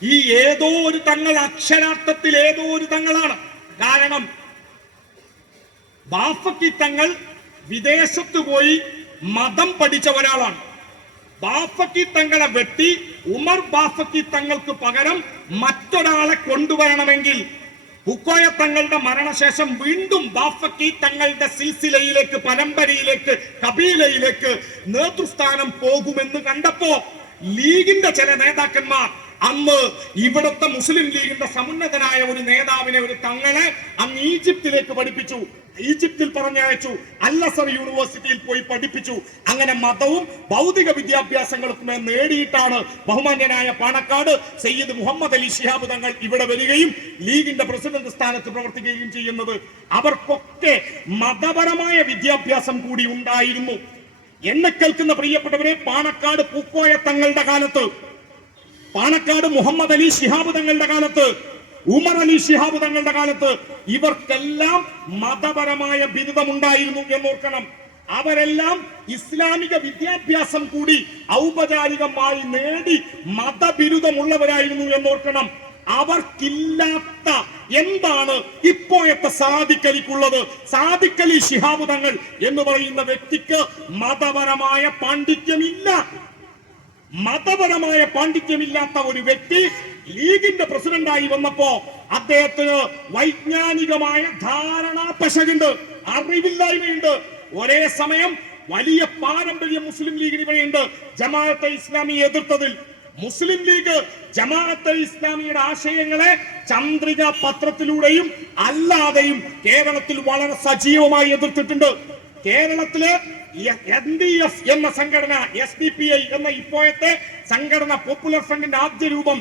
ഈ ഏതോ ഒരു തങ്ങൾ അക്ഷരാർത്ഥത്തിൽ ഏതോ ഒരു തങ്ങളാണ്. കാരണം ബാഫക്കി തങ്ങൾ വിദേശത്ത് പോയി മതം പഠിച്ച ഒരാളാണ്. ബാഫക്കി തങ്ങളെ വെട്ടി ഉമർ ബാഫക്കി തങ്ങൾക്ക് പകരം മറ്റൊരാളെ കൊണ്ടുവരണമെങ്കിൽ പൂക്കോയ തങ്ങളുടെ മരണശേഷം വീണ്ടും ബാഫക്കി തങ്ങളുടെ സിൽസിലയിലേക്ക്, പരമ്പരയിലേക്ക്, കബീലയിലേക്ക് നേതൃസ്ഥാനം പോകുമെന്ന് കണ്ടപ്പോ ലീഗിന്റെ ചില നേതാക്കന്മാർ അന്ന് ഇവിടുത്തെ മുസ്ലിം ലീഗിന്റെ സമുന്നതനായ ഒരു നേതാവിനെ, ഒരു തങ്ങളെ അന്ന് ഈജിപ്തിലേക്ക് പഠിപ്പിച്ചു. ഈജിപ്തിൽ പറഞ്ഞയച്ചു. അൽ-അസർ യൂണിവേഴ്സിറ്റിയിൽ പോയി പഠിപ്പിച്ചു. അങ്ങനെ മതവും ഭൗതിക വിദ്യാഭ്യാസങ്ങൾക്കുമേ നേടിയിട്ടാണ് ബഹുമാന്യനായ പാണക്കാട് സയ്യിദ് മുഹമ്മദ് അലി ശിഹാബ് തങ്ങൾ ഇവിടെ വരികയും ലീഗിന്റെ പ്രസിഡന്റ് സ്ഥാനത്ത് പ്രവർത്തിക്കുകയും ചെയ്യുന്നത്. അവർക്കൊക്കെ മതപരമായ വിദ്യാഭ്യാസം കൂടി ഉണ്ടായിരുന്നു. എന്നെ കേൾക്കുന്ന പ്രിയപ്പെട്ടവരെ, പാണക്കാട് പൂക്കോയ തങ്ങളുടെ കാലത്ത്, പാണക്കാട് മുഹമ്മദ് അലി ശിഹാബ് തങ്ങളുടെ കാലത്ത്, ഉമർ അലി ശിഹാബ് തങ്ങളുടെ കാലത്ത് ഇവർക്കെല്ലാം മതപരമായ ബിരുദമുണ്ടായിരുന്നു എന്നോർക്കണം. അവരെല്ലാം ഇസ്ലാമിക വിദ്യാഭ്യാസം കൂടി ഔപചാരികമായി നേടി മതബിരുദമുള്ളവരായിരുന്നു എന്നോർക്കണം. അവർക്കില്ലാത്ത എന്താണ് ഇപ്പോഴത്തെ സാദിഖലിക്കുള്ളത്? സാദിഖലി ശിഹാബ് തങ്ങൾ എന്ന് പറയുന്ന വ്യക്തിക്ക് മതപരമായ പാണ്ഡിത്യമില്ല. മതപരമായ പാണ്ഡിത്യമില്ലാത്ത ഒരു വ്യക്തി ലീഗിന്റെ പ്രസിഡന്റായി വന്നപ്പോ അദ്ദേഹത്തിന് വൈജ്ഞാനികമായ ധാരണാ പശകുണ്ട്, അറിവില്ലായ്മയുണ്ട്. ഒരേ സമയം വലിയ പാരമ്പര്യം മുസ്ലിം ലീഗിന് ഇവയുണ്ട്. ജമാഅത്തെ ഇസ്ലാമി എതിർത്തതിൽ മുസ്ലിം ലീഗ് ജമാഅത്തെ ഇസ്ലാമിയുടെ ആശയങ്ങളെ ചന്ദ്രിക പത്രത്തിലൂടെയും അല്ലാതെയും കേരളത്തിൽ വളരെ സജീവമായി എതിർത്തിട്ടുണ്ട്. കേരളത്തില് NDF എന്ന സംഘടന, SDPI എന്ന ഇപ്പോഴത്തെ സംഘടന, പോപ്പുലർ ഫ്രണ്ടിന്റെ ആദ്യ രൂപം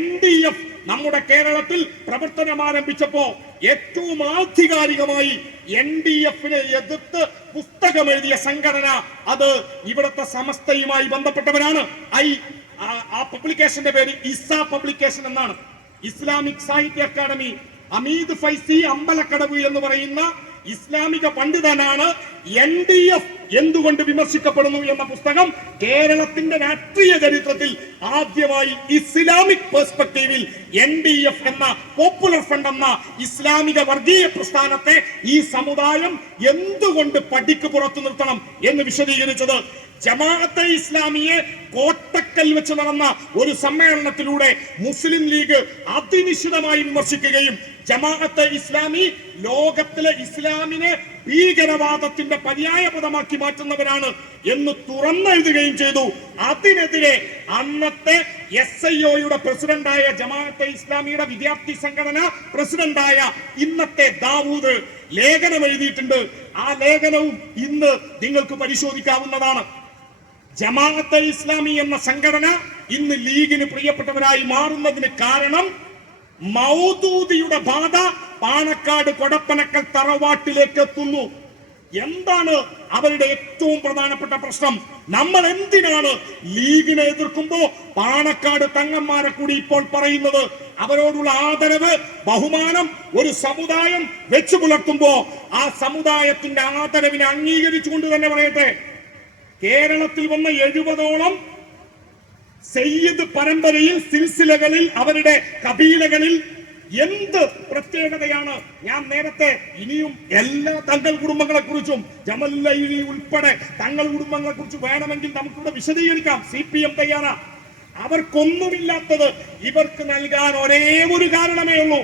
NDF നമ്മുടെ കേരളത്തിൽ പ്രവർത്തനം ആരംഭിച്ചപ്പോ ഏറ്റവും ആധികാരികമായി NDF-നെ എതിർത്ത് പുസ്തകം എഴുതിയ സംഘടന അത് ഇവിടുത്തെ സമസ്തയുമായി ബന്ധപ്പെട്ടവരാണ്. ആ പബ്ലിക്കേഷന്റെ പേര് ഇസ പബ്ലിക്കേഷൻ എന്നാണ്. ഇസ്ലാമിക് സാഹിത്യ അക്കാദമി അമീദ് ഫൈസി അമ്പലക്കടവ് എന്ന് പറയുന്ന ഇസ്ലാമിക പണ്ഡിതനാണ് NDF എന്തുകൊണ്ട് വിമർശിക്കപ്പെടുന്നു എന്ന പുസ്തകം കേരളത്തിന്റെ രാഷ്ട്രീയ ചരിത്രത്തിൽ ആദ്യമായി ഇസ്ലാമിക് പെർസ്പെക്ടീവിൽ NDF എന്ന പോപ്പുലർ ഫ്രണ്ട് എന്ന ഇസ്ലാമിക വർഗീയ പ്രസ്ഥാനത്തെ ഈ സമുദായം എന്തുകൊണ്ട് പടിക്ക് പുറത്തു നിർത്തണം എന്ന് വിശദീകരിച്ചത്. ജമാഅത്തെ ഇസ്ലാമിയെ കോട്ടക്കൽ വെച്ച് നടന്ന ഒരു സമ്മേളനത്തിലൂടെ മുസ്ലിം ലീഗ് അതിനിശ്ചിതമായി വിമർശിക്കുകയും ജമാഅത്തെ ഇസ്ലാമി ലോകത്തിലെ ഇസ്ലാമിനെ ഭീകരവാദത്തിന്റെ പര്യായ പദമാക്കി മാറ്റുന്നവരാണ് എന്ന് തുറന്നെഴുതുകയും ചെയ്തു. അതിനെതിരെ അന്നത്തെ SIO-യുടെ പ്രസിഡന്റായ ജമാഅത്തെ ഇസ്ലാമിയുടെ വിദ്യാർത്ഥി സംഘടന പ്രസിഡന്റായ ഇന്നത്തെ ദാവൂദ് ലേഖനം എഴുതിയിട്ടുണ്ട്. ആ ലേഖനവും ഇന്ന് നിങ്ങൾക്ക് പരിശോധിക്കാവുന്നതാണ്. ജമാഅത്തെ ഇസ്ലാമി എന്ന സംഘടന ഇന്ന് ലീഗിന് പ്രിയപ്പെട്ടവരായി മാറുന്നതിന് കാരണം മൗദൂദിയുടെ ബാധ പാണക്കാട് കൊടപ്പനക്കൽ തറവാട്ടിലേക്ക് എത്തുന്നു. എന്താണ് അവരുടെ ഏറ്റവും പ്രധാനപ്പെട്ട പ്രശ്നം? നമ്മൾ എന്തിനാണ് ലീഗിനെ എതിർക്കുമ്പോ പാണക്കാട് തങ്ങന്മാരെ കൂടി ഇപ്പോൾ പറയുന്നത്? അവരോടുള്ള ആദരവ്, ബഹുമാനം ഒരു സമുദായം വെച്ചു പുലർത്തുമ്പോ ആ സമുദായത്തിന്റെ ആദരവിനെ അംഗീകരിച്ചുകൊണ്ട് തന്നെ പറയട്ടെ, കേരളത്തിൽ വന്ന 70ഓളം സയ്യിദ് പരമ്പരയിൽ, സിൽസിലകളിൽ, അവരുടെ കബീലകളിൽ എന്ത് പ്രത്യേകതയാണ്? ഞാൻ നേരത്തെ ഇനിയും എല്ലാ തങ്ങൾ കുടുംബങ്ങളെ കുറിച്ചും ജമല്ലൈലി ഉൾപ്പെടെ തങ്ങൾ കുടുംബങ്ങളെ കുറിച്ച് വേണമെങ്കിൽ നമുക്കിവിടെ വിശദീകരിക്കാം. CPM തയ്യാറാ. അവർക്കൊന്നുമില്ലാത്തത് ഇവർക്ക് നൽകാൻ ഒരേ ഒരു കാരണമേ ഉള്ളൂ.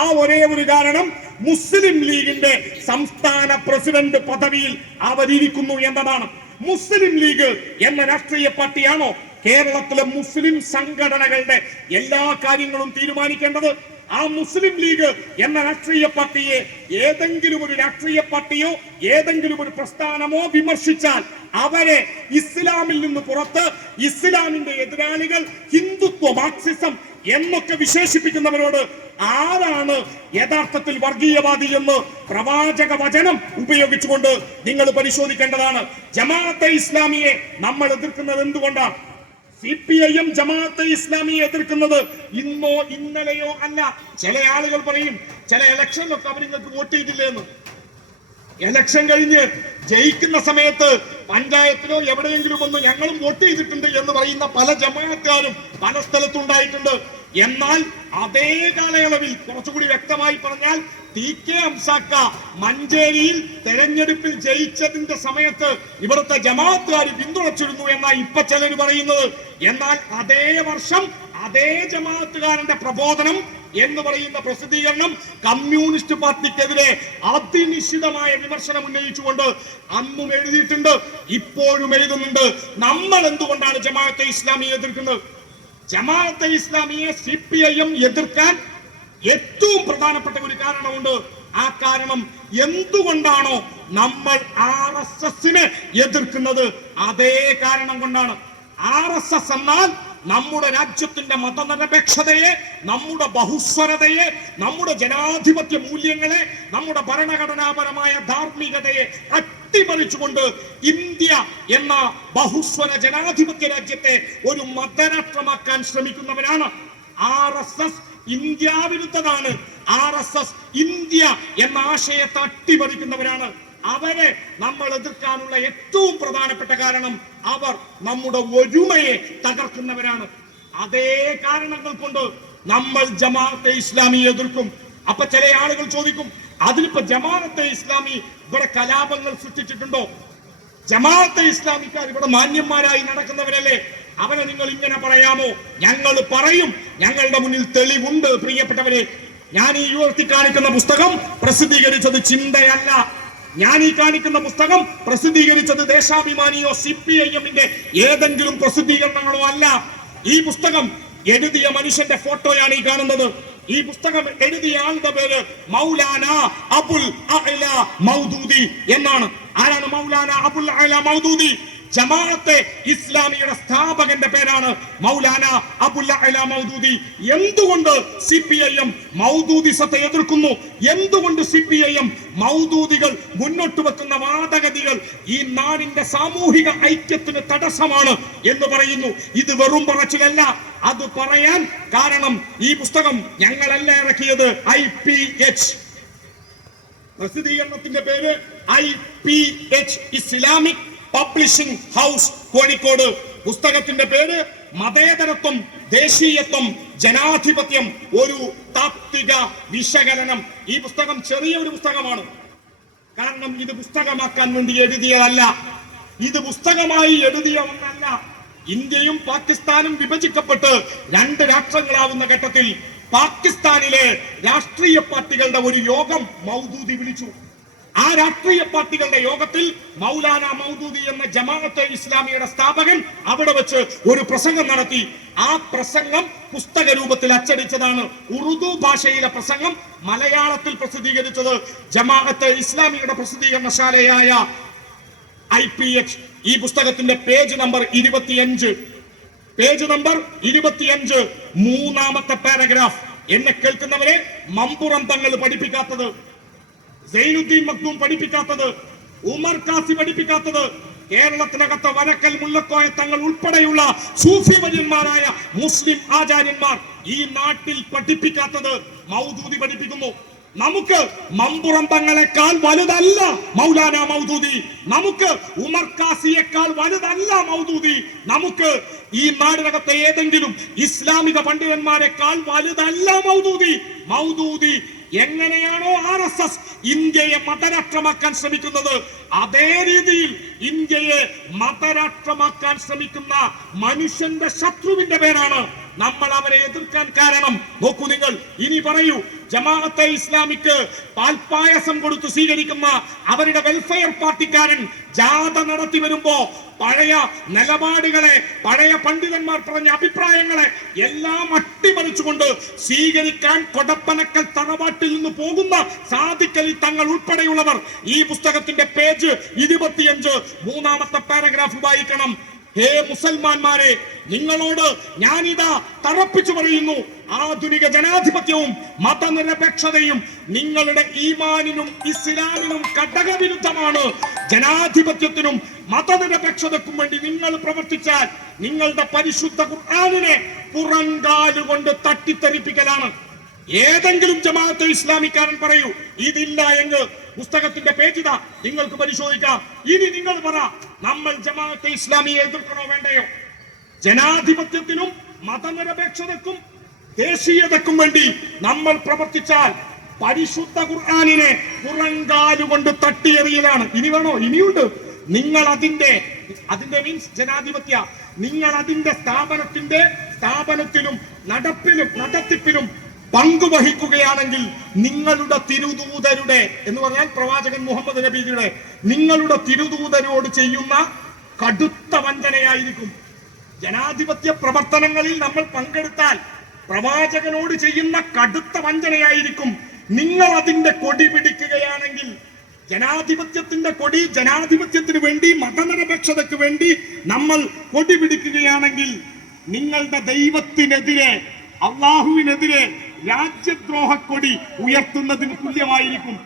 ആ ഒരേ ഒരു കാരണം മുസ്ലിം ലീഗിന്റെ സംസ്ഥാന പ്രസിഡന്റ് പദവിയിൽ അവരിയ്ക്കുന്നു എന്നതാണ്. മുസ്ലിം ലീഗ് എന്ന രാഷ്ട്രീയ പാർട്ടിയാണോ കേരളത്തിലെ മുസ്ലിം സംഘടനകളുടെ എല്ലാ കാര്യങ്ങളും തീരുമാനിക്കേണ്ടത്? ആ മുസ്ലിം ലീഗ് എന്ന രാഷ്ട്രീയ പാർട്ടിയെ ഏതെങ്കിലും ഒരു രാഷ്ട്രീയ പാർട്ടിയോ ഏതെങ്കിലും ഒരു പ്രസ്ഥാനമോ വിമർശിച്ചാൽ അവരെ ഇസ്ലാമിൽ നിന്ന് പുറത്ത് ഇസ്ലാമിന്റെ എതിരാളികൾ, ഹിന്ദുത്വ, മാർക്സിസം എന്നൊക്കെ വിശേഷിപ്പിക്കുന്നവരോട് ആരാണ് യഥാർത്ഥത്തിൽ വർഗീയവാദി എന്ന് പ്രവാചക വചനം ഉപയോഗിച്ചുകൊണ്ട് നിങ്ങൾ പരിശോധിക്കേണ്ടതാണ്. ജമാഅത്തെ ഇസ്ലാമിയെ നമ്മൾ എതിർക്കുന്നത് എന്തുകൊണ്ടാണ്? CPIM ജമാഅത്തെ ഇസ്ലാമിയെ എതിർക്കുന്നത് ഇന്നോ ഇന്നലെയോ അല്ല. ചില ആളുകൾ പറയും ചില ഇലക്ഷനിലൊക്കെ അവർ നിങ്ങൾക്ക് വോട്ട് ചെയ്തില്ലേ എന്ന്. ഇലക്ഷൻ കഴിഞ്ഞ് ജയിക്കുന്ന സമയത്ത് പഞ്ചായത്തിലോ എവിടെയെങ്കിലും ഒന്ന് ഞങ്ങളും വോട്ട് ചെയ്തിട്ടുണ്ട് എന്ന് പറയുന്ന പല ജമാഅത്തുകാരും പല സ്ഥലത്തുണ്ടായിട്ടുണ്ട്. എന്നാൽ അതേ കാലയളവിൽ കുറച്ചുകൂടി വ്യക്തമായി പറഞ്ഞാൽ TK ഹംസാക്ക മഞ്ചേരിയിൽ തെരഞ്ഞെടുപ്പിൽ ജയിച്ചതിന്റെ സമയത്ത് ഇവിടുത്തെ ജമാഅത്തുകാർ പിന്തുണച്ചിരുന്നു എന്നാണ് ഇപ്പൊ ചിലർ പറയുന്നത്. എന്നാൽ അതേ വർഷം അതേ ജമാഅത്തുകാരന്റെ പ്രബോധനം എന്ന് പറയുന്ന പ്രസിദ്ധീകരണം കമ്മ്യൂണിസ്റ്റ് പാർട്ടിക്കെതിരെ അതിനിശ്ചിതമായ വിമർശനം ഉന്നയിച്ചുകൊണ്ട് അന്നും എഴുതിയിട്ടുണ്ട്, ഇപ്പോഴും എഴുതുന്നുണ്ട്. നമ്മൾ എന്തുകൊണ്ടാണ് ജമാഅത്തെ ഇസ്ലാമിയെ എതിർക്കുന്നത്? ജമാഅത്തെ ഇസ്ലാമിയെ CPIM എതിർക്കാൻ ഏറ്റവും പ്രധാനപ്പെട്ട ഒരു കാരണമുണ്ട്. ആ കാരണം എന്തുകൊണ്ടാണോ നമ്മൾ RSSനെ എതിർക്കുന്നത് അതേ കാരണം കൊണ്ടാണ്. RSS എന്നാൽ നമ്മുടെ രാജ്യത്തിന്റെ മതനിരപേക്ഷതയെ, നമ്മുടെ ബഹുസ്വരതയെ, നമ്മുടെ ജനാധിപത്യ മൂല്യങ്ങളെ, നമ്മുടെ ഭരണഘടനാപരമായ ധാർമ്മികതയെ അട്ടിമറിച്ചുകൊണ്ട് ഇന്ത്യ എന്ന ബഹുസ്വര ജനാധിപത്യ രാജ്യത്തെ ഒരു മതരാഷ്ട്രമാക്കാൻ ശ്രമിക്കുന്നവരാണ്. RSS ഇന്ത്യ വിരുദ്ധതാണ്. RSS ഇന്ത്യ എന്ന ആശയത്തെ അട്ടിമറിക്കുന്നവരാണ്. അവരെ നമ്മൾ എതിർക്കാനുള്ള ഏറ്റവും പ്രധാനപ്പെട്ട കാരണം അവർ നമ്മുടെ ഒരുമയെ തകർക്കുന്നവരാണ്. അതേ കാരണങ്ങൾ കൊണ്ട് നമ്മൾ ജമാഅത്തെ ഇസ്ലാമി എതിർക്കും. അപ്പൊ ചില ആളുകൾ ചോദിക്കും, അതിലിപ്പോ ജമാഅത്തെ ഇസ്ലാമി ഇവിടെ കലാപങ്ങൾ സൃഷ്ടിച്ചിട്ടുണ്ടോ? ജമാഅത്തെ ഇസ്ലാമിക്കാർ ഇവിടെ മാന്യന്മാരായി നടക്കുന്നവരല്ലേ? അവരെ നിങ്ങൾ ഇങ്ങനെ പറയാമോ? ഞങ്ങൾ പറയും, ഞങ്ങളുടെ മുന്നിൽ തെളിവുണ്ട്. പ്രിയപ്പെട്ടവരെ, ഞാൻ ഈ ഉയർത്തി കാണിക്കുന്ന പുസ്തകം പ്രസിദ്ധീകരിച്ചത് ചിന്തയല്ല. ഞാൻ ഈ കാണിക്കുന്ന പുസ്തകം പ്രസിദ്ധീകരിച്ചത് ദേശാഭിമാനിയോ CPIMന്റെ ഏതെങ്കിലും പ്രസിദ്ധീകരണങ്ങളോ അല്ല. ഈ പുസ്തകം എഴുതിയ മനുഷ്യന്റെ ഫോട്ടോയാണ് ഈ കാണുന്നത്. ഈ പുസ്തകം എഴുതിയ ആളുടെ പേര് മൗലാന അബുൽ അഅ്ല മൗദൂദി എന്നാണ്. ആരാണ് മൗലാന അബുൽ അഅ്ല മൗദൂദി? ജമാഅത്തെ ഇസ്ലാമിയുടെ സ്ഥാപകന്റെ പേരാണ് മൗലാന അബുൽ അഅ്ല മൗദൂദി. എന്തുകൊണ്ട് CPIM മൗദൂദിസത്തെ എതിർക്കുന്നു? എന്തുകൊണ്ട് CPIM മൗദൂദികൾ മുന്നോട്ട് വെക്കുന്ന വാദഗതികൾ ഈ നാടിന്റെ സാമൂഹിക ഐക്യത്തിന് തടസ്സമാണ് എന്ന് പറയുന്നു? ഇത് വെറും പറച്ചിലല്ല. അത് പറയാൻ കാരണം ഈ പുസ്തകം ഞങ്ങളല്ല ഇറക്കിയത്, IPH പ്രസിദ്ധീകരണത്തിന്റെ പേര് IPH Islamic publishing house Kozhikode. പുസ്തകത്തിന്റെ പേര് മതേതരത്വം, ദേശീയത്വം, ജനാധിപത്യം, ഒരു താത്വിക വിശകലനം. ഈ പുസ്തകം ചെറിയൊരു പുസ്തകമാണ്. കാരണം ഇത് പുസ്തകമാക്കാൻ വേണ്ടി എഴുതിയതല്ല, ഇത് പുസ്തകമായി എഴുതിയ ഒന്നല്ല. ഇന്ത്യയും പാകിസ്ഥാനും വിഭജിക്കപ്പെട്ട് രണ്ട് രാഷ്ട്രങ്ങളാവുന്ന ഘട്ടത്തിൽ പാകിസ്ഥാനിലെ രാഷ്ട്രീയ പാർട്ടികളുടെ ഒരു യോഗം മൗദൂദി വിളിച്ചു. ആ രാഷ്ട്രീയ പാർട്ടികളുടെ യോഗത്തിൽ മൗലാന മൗദൂദി എന്ന ജമാഅത്തെ ഇസ്ലാമിയുടെ സ്ഥാപകൻ അവിടെ വെച്ച് ഒരു പ്രസംഗം നടത്തി. ആ പ്രസംഗം പുസ്തക രൂപത്തിൽ അച്ചടിച്ചതാണ്. ഉറുദു ഭാഷയിലെ പ്രസംഗം മലയാളത്തിൽ പ്രസിദ്ധീകരിച്ചത് ജമാഅത്തെ ഇസ്ലാമിയുടെ പ്രസിദ്ധീകരണശാലയായ IPH. ഈ പുസ്തകത്തിന്റെ പേജ് നമ്പർ 25 മൂന്നാമത്തെ പാരഗ്രാഫ്. എന്നെ കേൾക്കുന്നവരെ, മമ്പുറം തങ്ങൾ പഠിപ്പിക്കാത്തത്, സൈനുദ്ദീൻ മഖ്ദൂം പഠിപ്പിക്കാത്തത്, ഉമർ ഖാസി പഠിപ്പിക്കാത്തത്, കേരളത്തിനകത്ത് വരക്കൽ മുല്ലക്കോയ തങ്ങൾ ഉൾപ്പെടെയുള്ള സൂഫി വര്യന്മാരായ മുസ്ലിം ആചാര്യന്മാർ ഈ നാട്ടിൽ പഠിപ്പിക്കാത്തത് മൗദൂദി പഠിപ്പിക്കുന്നു. നമുക്ക് മമ്പുറം തങ്ങളെക്കാൾ വലുതല്ല മൗലാന മൗദൂദി, നമുക്ക് ഉമർ ഖാസിയേക്കാൾ വലുതല്ല മൗദൂദി, നമുക്ക് ഈ നാടിനകത്തെ ഏതെങ്കിലും ഇസ്ലാമിക പണ്ഡിതന്മാരെക്കാൾ വലുതല്ല മൗദൂദി. മൗദൂദി എങ്ങനെയാണോ RSS ഇന്ത്യയെ മതരാഷ്ട്രമാക്കാൻ ശ്രമിക്കുന്നത്, അതേ രീതിയിൽ ഇന്ത്യയെ മതരാഷ്ട്രമാക്കാൻ ശ്രമിക്കുന്ന മനുഷ്യന്റെ ശത്രുവിന്റെ പേരാണ് നമ്മൾ അവരെ എതിർക്കാൻ കാരണം. നോക്കൂ നിങ്ങൾ, ഇനി പറയൂ, ജമാഅത്തെ ഇസ്ലാമിക്ക് പാൽപ്പായസം കൊടുത്തു സ്വീകരിക്കുന്ന അവരുടെ വെൽഫെയർ പാർട്ടിക്കാരൻ ജാഥ നടത്തി വരുമ്പോ പഴയ നിലപാടുകളെ, പഴയ പണ്ഡിതന്മാർ പറഞ്ഞ അഭിപ്രായങ്ങളെ എല്ലാം അട്ടിമറിച്ചുകൊണ്ട് സ്വീകരിക്കാൻ കൊടപ്പനക്കൽ തറവാട്ടിൽ നിന്ന് പോകുന്ന സാദിഖലി തങ്ങൾ ഉൾപ്പെടെയുള്ളവർ ഈ പുസ്തകത്തിന്റെ പേജ് 25 മൂന്നാമത്തെ പാരഗ്രാഫ് വായിക്കണം. ഹേ മുസൽമാന്മാരെ, നിങ്ങളോട് ഞാനിതാ തറപ്പിച്ചു പറയുന്നു, ആധുനിക ജനാധിപത്യവും മതനിരപേക്ഷതയും നിങ്ങളുടെ ഈമാനിനും ഇസ്ലാമിനും ഘടകവിരുദ്ധമാണ്. ജനാധിപത്യത്തിനും മതനിരപേക്ഷതക്കും വേണ്ടി നിങ്ങൾ പ്രവർത്തിച്ചാൽ നിങ്ങളുടെ പരിശുദ്ധ ഖുർആനിനെ പുറങ്കാലുകൊണ്ട് തട്ടിത്തെറിപ്പിക്കലാണ്. ഏതെങ്കിലും ജമാഅത്തെ ഇസ്ലാമിക്കാരൻ പറയൂ, ഇതില്ല എന്ന് പുസ്തകത്തിന്റെ പേജിത നിങ്ങൾക്ക് പരിശോധിക്കാം. ഇനി നിങ്ങൾ പറ, നമ്മൾ ജമാഅത്തെ ഇസ്ലാമിയെ എതിർക്കണോ വേണ്ടയോ? ജനാധിപത്യത്തിനും മതനിരപേക്ഷതക്കും ദേശീയതക്കും വേണ്ടി നമ്മൾ പ്രവർത്തിച്ചാൽ പരിശുദ്ധ ഖുർആനിനെ പുറങ്കാലുകൊണ്ട് തട്ടിയെറിയലാണ്. ഇനി വേണോ? ഇനിയുണ്ട്. നിങ്ങൾ അതിന്റെ മീൻസ് ജനാധിപത്യ, നിങ്ങൾ അതിന്റെ സ്ഥാപനത്തിലും നടത്തിപ്പിലും പങ്കുവഹിക്കുകയാണെങ്കിൽ നിങ്ങളുടെ തിരുദൂതരുടെ എന്ന് പറഞ്ഞാൽ പ്രവാചകൻ മുഹമ്മദ് നബിയുടെ നിങ്ങളുടെ തിരുദൂതരോട് ചെയ്യുന്ന കടുത്ത വഞ്ചനയായിരിക്കും. ജനാധിപത്യ പ്രവർത്തനങ്ങളിൽ നമ്മൾ പങ്കെടുത്താൽ പ്രവാചകനോട് ചെയ്യുന്ന കടുത്ത വഞ്ചനയായിരിക്കും. നിങ്ങൾ അതിന്റെ കൊടി പിടിക്കുകയാണെങ്കിൽ, ജനാധിപത്യത്തിന്റെ കൊടി, ജനാധിപത്യത്തിന് വേണ്ടി, മതനിരപേക്ഷതയ്ക്ക് വേണ്ടി നമ്മൾ കൊടി പിടിക്കുകയാണെങ്കിൽ നിങ്ങളുടെ ദൈവത്തിനെതിരെ, അള്ളാഹുവിനെതിരെ രാജ്യദ്രോഹ കൊടി ഉയർത്തുന്നതിന് തുല്യമായിരിക്കും.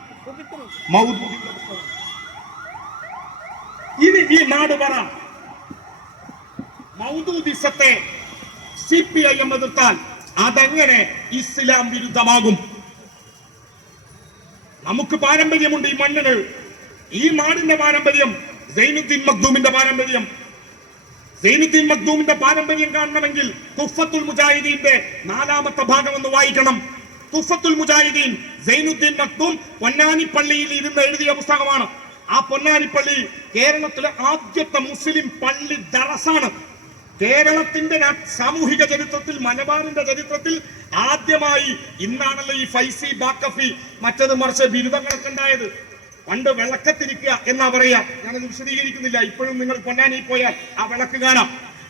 ഇനി ഈ നാട് പറ, മൗദൂദിസത്തെ CPIM എതിർത്താൽ അതെങ്ങനെ ഇസ്ലാം വിരുദ്ധമാകും? നമുക്ക് പാരമ്പര്യമുണ്ട് ഈ മണ്ണിന്. ഈ നാടിന്റെ പാരമ്പര്യം, സൈനുദ്ദീൻ മഖ്ദൂമിന്റെ പാരമ്പര്യം. സൈനുദ്ദീൻ മഖ്ദൂമിന്റെ പാരമ്പര്യം കാണണമെങ്കിൽ തുഫത്തുൽ മുജാഹിദീന്റെ 4ാമത്തെ ഭാഗം ഒന്ന് വായിക്കണം. തുഫത്തുൽ മുജാഹിദീൻ സൈനുദ്ദീൻ മഖ്ദൂം പൊന്നാനിപ്പള്ളിയിൽ ഇരുന്ന് എഴുതിയ പുസ്തകമാണ്. ആ പൊന്നാനിപ്പള്ളി കേരളത്തിലെ ആദ്യത്തെ മുസ്ലിം പള്ളി ദറസാണ്. കേരളത്തിന്റെ സാമൂഹിക ചരിത്രത്തിൽ, മലബാറിന്റെ ചരിത്രത്തിൽ ആദ്യമായി, ഇന്നാണല്ലോ ഈ ഫൈസി, ബാക്കഫി, മറ്റത് മറിച്ച് ബിരുദങ്ങളൊക്കെ ഉണ്ടായത്. പണ്ട് വിളക്കത്തിരിക്കുക എന്നാ പറയാ. ഞാനത് വിശദീകരിക്കുന്നില്ല. ഇപ്പോഴും നിങ്ങൾ പൊന്നാനി പോയാൽ ആ വിളക്ക് കാണാം.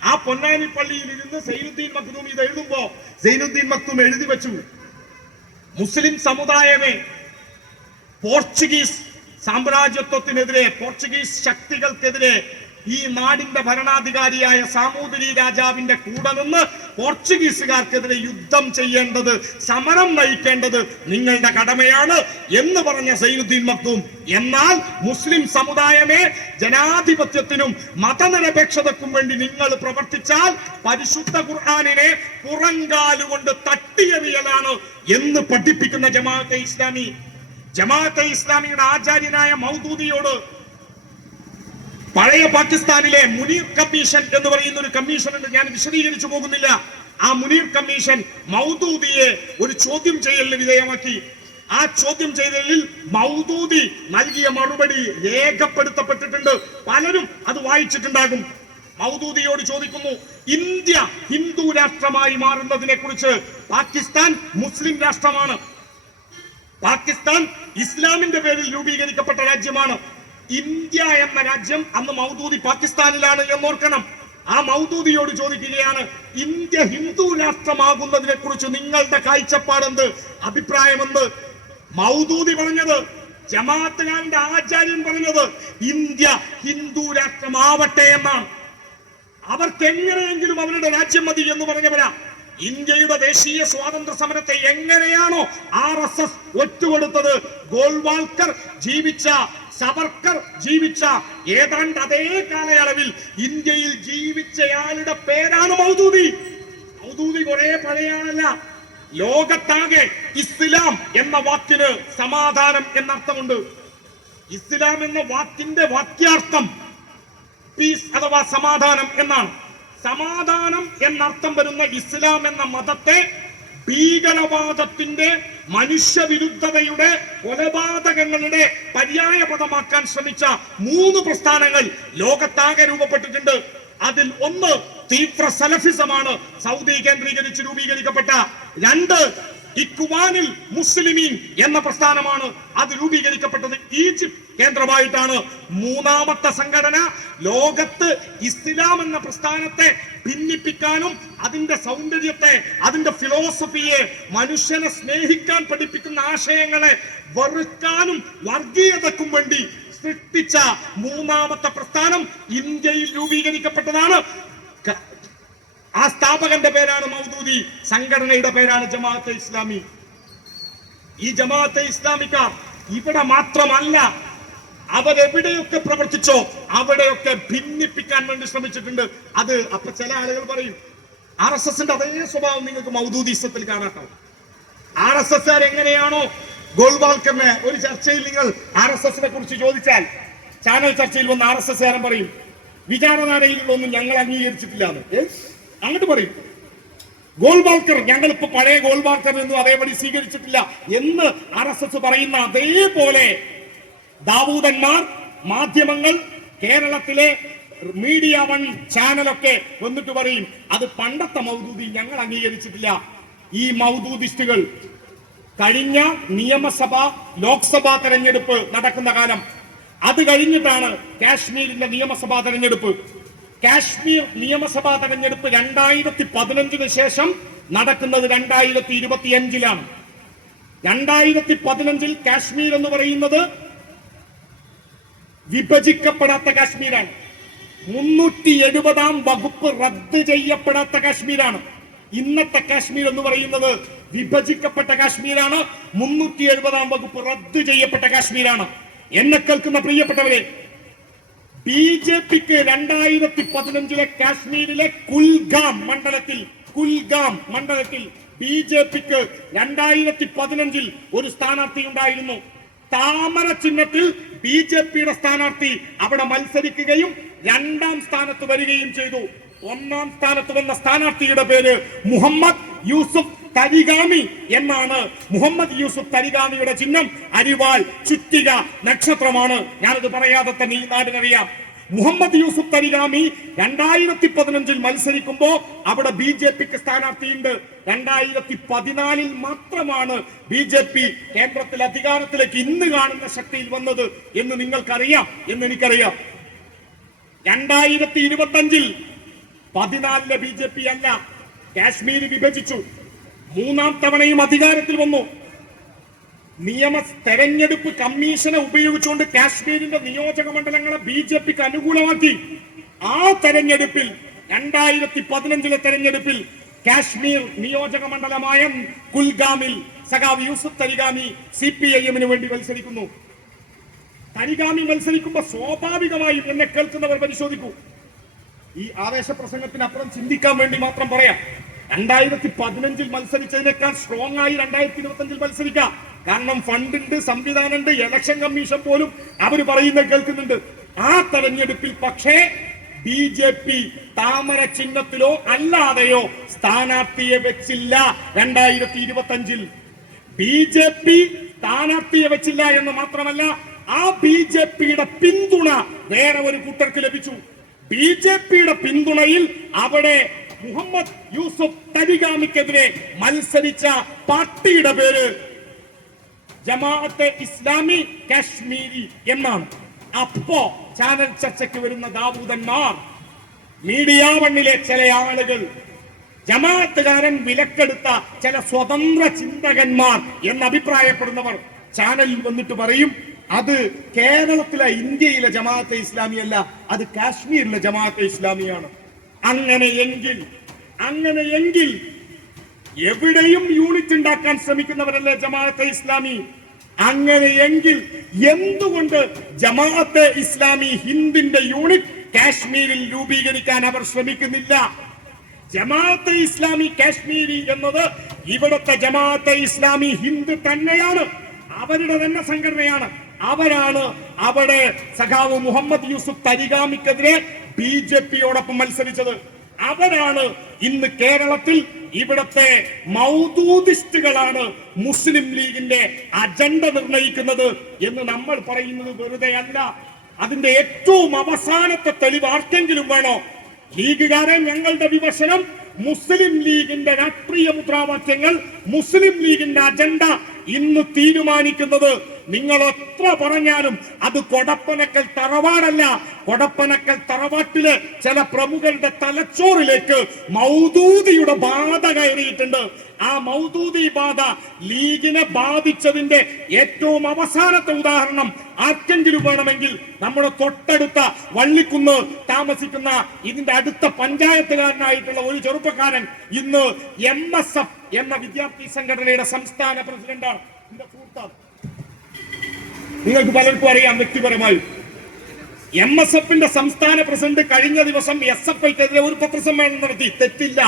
ആ പൊന്നാനി പള്ളിയിൽ ഇരുന്ന് സൈനുദ്ദീൻ മഖ്ദൂം ഇത് എഴുതുമ്പോ സൈനുദ്ദീൻ മഖ്ദൂം എഴുതി വെച്ചു, മുസ്ലിം സമുദായമേ, പോർച്ചുഗീസ് സാമ്രാജ്യത്വത്തിനെതിരെ, പോർച്ചുഗീസ് ശക്തികൾക്കെതിരെ ഈ നാടിന്റെ ഭരണാധികാരിയായ സാമൂതിരി രാജാവിന്റെ കൂടെ നിന്ന് പോർച്ചുഗീസുകാർക്കെതിരെ യുദ്ധം ചെയ്യേണ്ടത്, സമരം നയിക്കേണ്ടത് നിങ്ങളുടെ കടമയാണ് എന്ന് പറഞ്ഞ സൈനുദ്ദീൻ മഖ്ദൂം, എന്നാൽ മുസ്ലിം സമുദായമേ, ജനാധിപത്യത്തിനും മതനിരപേക്ഷതക്കും വേണ്ടി നിങ്ങൾ പ്രവർത്തിച്ചാൽ പരിശുദ്ധ ഖുർആനിനെ പുറങ്കാലുകൊണ്ട് തട്ടിയെറിയലാണ് എന്ന് പഠിപ്പിക്കുന്ന ജമാഅത്തെ ഇസ്ലാമി. ജമാഅത്തെ ഇസ്ലാമിയുടെ ആചാര്യനായ മൗദൂദിയോട് പഴയ പാകിസ്ഥാനിലെ മുനീർ കമ്മീഷൻ എന്ന് പറയുന്ന ഒരു കമ്മീഷൻ ഉണ്ട്. ഞാൻ വിശദീകരിച്ചു പോകുന്നില്ല. ആ മുനീർ കമ്മീഷൻ മൗദൂദിയെ ഒരു ചോദ്യം ചെയ്യലിന് വിധേയമാക്കി. ആ ചോദ്യം ചെയ്യലിൽ മൗദൂദി നൽകിയ മറുപടി രേഖപ്പെടുത്തപ്പെട്ടിട്ടുണ്ട്. പലരും അത് വായിച്ചിട്ടുണ്ടാകും. മൗദൂദിയോട് ചോദിക്കുന്നു, ഇന്ത്യ ഹിന്ദു രാഷ്ട്രമായി മാറുന്നതിനെ കുറിച്ച്. പാകിസ്ഥാൻ മുസ്ലിം രാഷ്ട്രമാണ്. പാകിസ്ഥാൻ ഇസ്ലാമിന്റെ പേരിൽ രൂപീകരിക്കപ്പെട്ട രാജ്യമാണ്. ഇന്ത്യ എന്ന രാജ്യം അന്ന് മൗദൂദി പാകിസ്ഥാനിലാണ് എന്നോർക്കണം. ആ മൗദൂദിയോട് ചോദിക്കുകയാണ്, ഇന്ത്യ ഹിന്ദു രാഷ്ട്രമാകുന്നതിനെ കുറിച്ച് നിങ്ങളുടെ കാഴ്ചപ്പാടെന്ത്, അഭിപ്രായമെന്ത്? മൗദൂദി പറഞ്ഞത്, ജമാഅത്തുകാരന്റെ ആചാര്യൻ പറഞ്ഞത്, ഇന്ത്യ ഹിന്ദു രാഷ്ട്രമാവട്ടെ എന്നാണ്. അവർക്ക് എങ്ങനെയെങ്കിലും അവരുടെ രാജ്യം മതി എന്ന് പറഞ്ഞവരാ. ഇന്ത്യയുടെ ദേശീയ സ്വാതന്ത്ര്യ സമരത്തെ എങ്ങനെയാണോ RSS ഒറ്റുകൊടുത്തത്, ഗോൾവാൾക്കർ ജീവിച്ച, സവർക്കർ ജീവിച്ച ഏതാണ്ട് അതേ കാലയളവിൽ ഇന്ത്യയിൽ ജീവിച്ചയാളുടെ പേരാണ് മൗദൂദി. മൗദൂദി കുറെ പഴയാളല്ല. ലോകത്താകെ ഇസ്ലാം എന്ന വാക്കിന് സമാധാനം എന്നർത്ഥമുണ്ട്. ഇസ്ലാം എന്ന വാക്കിന്റെ വാക്യാർത്ഥം പീസ് അഥവാ സമാധാനം എന്നാണ്. സമാധാനം എന്നർത്ഥം വരുന്ന ഇസ്ലാം എന്ന മതത്തെ ഭീകരവാദത്തിന്റെ, മനുഷ്യവിരുദ്ധതയുടെ, കൊലപാതകങ്ങളുടെ പര്യായ പദമാക്കാൻ ശ്രമിച്ച 3 പ്രസ്ഥാനങ്ങൾ ലോകത്താകെ രൂപപ്പെട്ടിട്ടുണ്ട്. അതിൽ ഒന്ന് തീവ്ര സലഫിസമാണ് സൗദി കേന്ദ്രീകരിച്ച് രൂപീകരിക്കപ്പെട്ട. 2 ഇഖ്വാനുൽ മുസ്ലിമീൻ എന്ന പ്രസ്ഥാനമാണ്. അത് രൂപീകരിക്കപ്പെട്ടത് ഈജിപ്ത് കേന്ദ്രമായിട്ടാണ്. 3ാമത്തെ സംഘടന ലോകത്ത് ഇസ്ലാം എന്ന പ്രസ്ഥാനത്തെ ഭിന്നിപ്പിക്കാനും അതിന്റെ സൗന്ദര്യത്തെ, അതിന്റെ ഫിലോസഫിയെ, മനുഷ്യനെ സ്നേഹിക്കാൻ പഠിപ്പിക്കുന്ന ആശയങ്ങളെ വെറുക്കാനും വർഗീയതക്കും വേണ്ടി സൃഷ്ടിച്ച 3ാമത്തെ പ്രസ്ഥാനം ഇന്ത്യയിൽ രൂപീകരിക്കപ്പെട്ടതാണ്. ആ സ്ഥാപകന്റെ പേരാണ് മൗദൂദി, സംഘടനയുടെ പേരാണ് ജമാഅത്തെ ഇസ്ലാമി. ഈ ജമാഅത്തെ ഇസ്ലാമിക്കാർ ഇവിടെ മാത്രമല്ല, അവരെവിടെയൊക്കെ പ്രവർത്തിച്ചോ അവിടെയൊക്കെ ഭിന്നിപ്പിക്കാൻ വേണ്ടി ശ്രമിച്ചിട്ടുണ്ട്. അത് അപ്പൊ ചില ആളുകൾ പറയും RSSന്റെ അതേ സ്വഭാവം നിങ്ങൾക്ക് മൗദൂദിസത്തിൽ കാണാട്ടോ. RSS എങ്ങനെയാണോ ഗോൾവാൾക്കറിനെ ഒരു ചർച്ചയിൽ നിങ്ങൾ RSSനെ കുറിച്ച് ചോദിച്ചാൽ, ചാനൽ ചർച്ചയിൽ വന്ന് RSS പറയും വിചാരധാരയിലൊന്നും ഞങ്ങൾ അംഗീകരിച്ചിട്ടില്ല എന്ന്. അങ്ങോട്ട് പറയും ഗോൾവാൾക്കർ ഞങ്ങളിപ്പോ പഴയ ഗോൾവാൾക്കർ എന്നും അതേപടി സ്വീകരിച്ചിട്ടില്ല എന്ന് RSS പറയുന്ന അതേപോലെ ദാവൂദന്മാർ, മാധ്യമങ്ങൾ, കേരളത്തിലെ മീഡിയ 1 ചാനലൊക്കെ വന്നിട്ട് പറയും അത് പണ്ടത്തെ മൗദൂദി ഞങ്ങൾ അംഗീകരിച്ചിട്ടില്ല. ഈ മൗദൂദിസ്റ്റുകൾ കഴിഞ്ഞ നിയമസഭ ലോക്സഭാ തെരഞ്ഞെടുപ്പ് നടക്കുന്ന കാലം, അത് കഴിഞ്ഞിട്ടാണ് കാശ്മീരിന്റെ നിയമസഭാ തെരഞ്ഞെടുപ്പ്. കാശ്മീർ നിയമസഭാ തെരഞ്ഞെടുപ്പ് 2015 ശേഷം നടക്കുന്നത് 2025-ലാണ്. 2015 കാശ്മീർ എന്ന് പറയുന്നത് വിഭജിക്കപ്പെടാത്ത കാശ്മീരാണ്. 370-ാം വകുപ്പ് റദ്ദ് ചെയ്യപ്പെടാത്ത കാശ്മീരാണ്. ഇന്നത്തെ കാശ്മീർ എന്ന് പറയുന്നത് വിഭജിക്കപ്പെട്ട കാശ്മീരാണ്. 370-ാം വകുപ്പ് റദ്ദ് ചെയ്യപ്പെട്ട കാശ്മീരാണ്. എന്നെ കേൾക്കുന്ന പ്രിയപ്പെട്ടവരെ, BJPക്ക് 2015 കാശ്മീരിലെ കുൽഗാം മണ്ഡലത്തിൽ BJPക്ക് 2015 ഒരു സ്ഥാനാർത്ഥി ഉണ്ടായിരുന്നു. താമര ചിഹ്നത്തിൽ BJPയുടെ സ്ഥാനാർത്ഥി അവിടെ മത്സരിക്കുകയും 2ാം സ്ഥാനത്ത് വരികയും ചെയ്തു. 1ാം സ്ഥാനത്ത് വന്ന സ്ഥാനാർത്ഥിയുടെ പേര് മുഹമ്മദ് യൂസുഫ് തരിഗാമി എന്നാണ്. മുഹമ്മദ് യൂസുഫ് തരിഗാമിയുടെ ചിഹ്നം അരിവാൾ, ചുറ്റിക, നക്ഷത്രമാണ്. ഞാനത് പറയാതെ തന്നെ ഈ നാടിനറിയാം. മുഹമ്മദ് യൂസുഫ് തരിഗാമി 2015 മത്സരിക്കുമ്പോ അവിടെ BJPക്ക് സ്ഥാനാർത്ഥിയുണ്ട്. 2014 മാത്രമാണ് BJP കേന്ദ്രത്തിൽ അധികാരത്തിലേക്ക് ഇന്ന് കാണുന്ന ശക്തിയിൽ വന്നത് എന്ന് നിങ്ങൾക്കറിയാം, എന്ന് എനിക്കറിയാം. 2025 14 BJP അല്ല, കാശ്മീർ വിഭജിച്ചു. 3ാം തവണയും അധികാരത്തിൽ വന്നു. തെരഞ്ഞെടുപ്പ് കമ്മീഷനെ ഉപയോഗിച്ചുകൊണ്ട് കാശ്മീരിന്റെ നിയോജക മണ്ഡലങ്ങളെ BJPക്ക് അനുകൂലമാക്കി. ആ തെരഞ്ഞെടുപ്പിൽ 2015 തെരഞ്ഞെടുപ്പിൽ കാശ്മീർ നിയോജക മണ്ഡലമായ കുൽഗാമിൽ സഖാവ് യൂസുഫ് തരിഗാമി CPIM-ന് വേണ്ടി മത്സരിക്കുന്നു. തരിഗാമി മത്സരിക്കുമ്പോൾ സ്വാഭാവികമായും എന്നെ കേൾക്കുന്നവർ പരിശോധിക്കൂ. ഈ ആവേശ പ്രസംഗത്തിനപ്പുറം ചിന്തിക്കാൻ വേണ്ടി മാത്രം പറയാം. 2015 മത്സരിച്ചതിനേക്കാൾ സ്ട്രോങ് ആയി 2025 മത്സരിക്കാം. കാരണം ഫണ്ടുണ്ട്, സംവിധാനമുണ്ട്, ഇലക്ഷൻ കമ്മീഷൻ പോലും അവർ പറയുന്നത് കേൾക്കുന്നുണ്ട്. ആ തെരഞ്ഞെടുപ്പിൽ പക്ഷേ BJP താമര ചിഹ്നത്തിലോ അല്ലാതെയോ സ്ഥാനാർത്ഥിയെ വെച്ചില്ല. 2025 BJP സ്ഥാനാർത്ഥിയെ വെച്ചില്ല എന്ന് മാത്രമല്ല, ആ BJPയുടെ പിന്തുണ വേറെ ഒരു കൂട്ടർക്ക് ലഭിച്ചു. BJPയുടെ പിന്തുണയിൽ അവിടെ മുഹമ്മദ് യൂസുഫ് തരിഗാമിക്കെതിരെ മത്സരിച്ച പാർട്ടിയുടെ പേര് ജമാഅത്തെ ഇസ്ലാമി കാശ്മീരി എന്നാണ്. അപ്പോ ചാനൽ ചർച്ചയ്ക്ക് വരുന്ന ദാവൂദന്മാർ, മീഡിയ 1-ലെ ചില ആളുകൾ, ജമാഅത്തുകാരൻ വിലക്കെടുത്ത ചില സ്വതന്ത്ര ചിന്തകന്മാർ എന്ന് അഭിപ്രായപ്പെടുന്നവർ ചാനലിൽ വന്നിട്ട് പറയും അത് കേരളത്തിലെ ഇന്ത്യയിലെ ജമാഅത്തെ ഇസ്ലാമി അല്ല, അത് കാശ്മീരിലെ ജമാഅത്തെ ഇസ്ലാമിയാണ്. അങ്ങനെയെങ്കിൽ എവിടെയും യൂണിറ്റ് ഉണ്ടാക്കാൻ ശ്രമിക്കുന്നവരല്ലേ ജമാഅത്തെ ഇസ്ലാമി? അങ്ങനെയെങ്കിൽ എന്തുകൊണ്ട് ജമാഅത്തെ ഇസ്ലാമി ഹിന്ദിന്റെ യൂണിറ്റ് കാശ്മീരിൽ രൂപീകരിക്കാൻ അവർ ശ്രമിക്കുന്നില്ല? ജമാഅത്തെ ഇസ്ലാമി കാശ്മീരി എന്നത് ഇവിടുത്തെ ജമാഅത്തെ ഇസ്ലാമി ഹിന്ദ് തന്നെയാണ്, അവരുടെ തന്നെ സംഘടനയാണ്. അവരാണ് അവിടെ സഖാവ് മുഹമ്മദ് യൂസുഫ് തരിഗാമിക്കെതിരെ BJPയോടൊപ്പം മത്സരിച്ചത്. അവരാണ് ഇന്ന് കേരളത്തിൽ ഇവിടത്തെ മൗദൂദിസ്റ്റുകളാണ് മുസ്ലിം ലീഗിന്റെ അജണ്ട നിർണയിക്കുന്നത് എന്ന് നമ്മൾ പറയുന്നത് വെറുതെ അല്ല. അതിന്റെ ഏറ്റവും അവസാനത്തെ തെളിവ് ആർക്കെങ്കിലും വേണോ? ലീഗുകാരെ, ഞങ്ങളുടെ വിമർശനം മുസ്ലിം ലീഗിന്റെ രാഷ്ട്രീയ മുദ്രാവാക്യങ്ങൾ, മുസ്ലിം ലീഗിന്റെ അജണ്ട ഇന്ന് തീരുമാനിക്കുന്നത് നിങ്ങൾ എത്ര പറഞ്ഞാലും അത് കൊടപ്പനക്കൽ തറവാടല്ല. കൊടപ്പനക്കൽ തറവാട്ടില് ചില പ്രമുഖരുടെ തലച്ചോറിലേക്ക് മൗദൂദിയുടെ ബാധ കയറിയിട്ടുണ്ട്. ആ മൗദൂദി ബാധ ലീഗിനെ ബാധിച്ചതിന്റെ ഏറ്റവും അവസാനത്തെ ഉദാഹരണം ആർക്കെങ്കിലും വേണമെങ്കിൽ നമ്മുടെ തൊട്ടടുത്ത വള്ളിക്കുന്ന് താമസിക്കുന്ന ഇതിന്റെ അടുത്ത പഞ്ചായത്തുകാരനായിട്ടുള്ള ഒരു ചെറുപ്പക്കാരൻ ഇന്ന് MSF എന്ന വിദ്യാർത്ഥി സംഘടനയുടെ സംസ്ഥാന പ്രസിഡന്റാണ്. എന്റെ സുഹൃത്താണ്, നിങ്ങൾക്ക് പലർക്കും അറിയാം വ്യക്തിപരമായി. MSFന്റെ സംസ്ഥാന പ്രസിഡന്റ് കഴിഞ്ഞ ദിവസം SFIക്കെതിരെ ഒരു പത്രസമ്മേളനം നടത്തി. തെറ്റില്ല,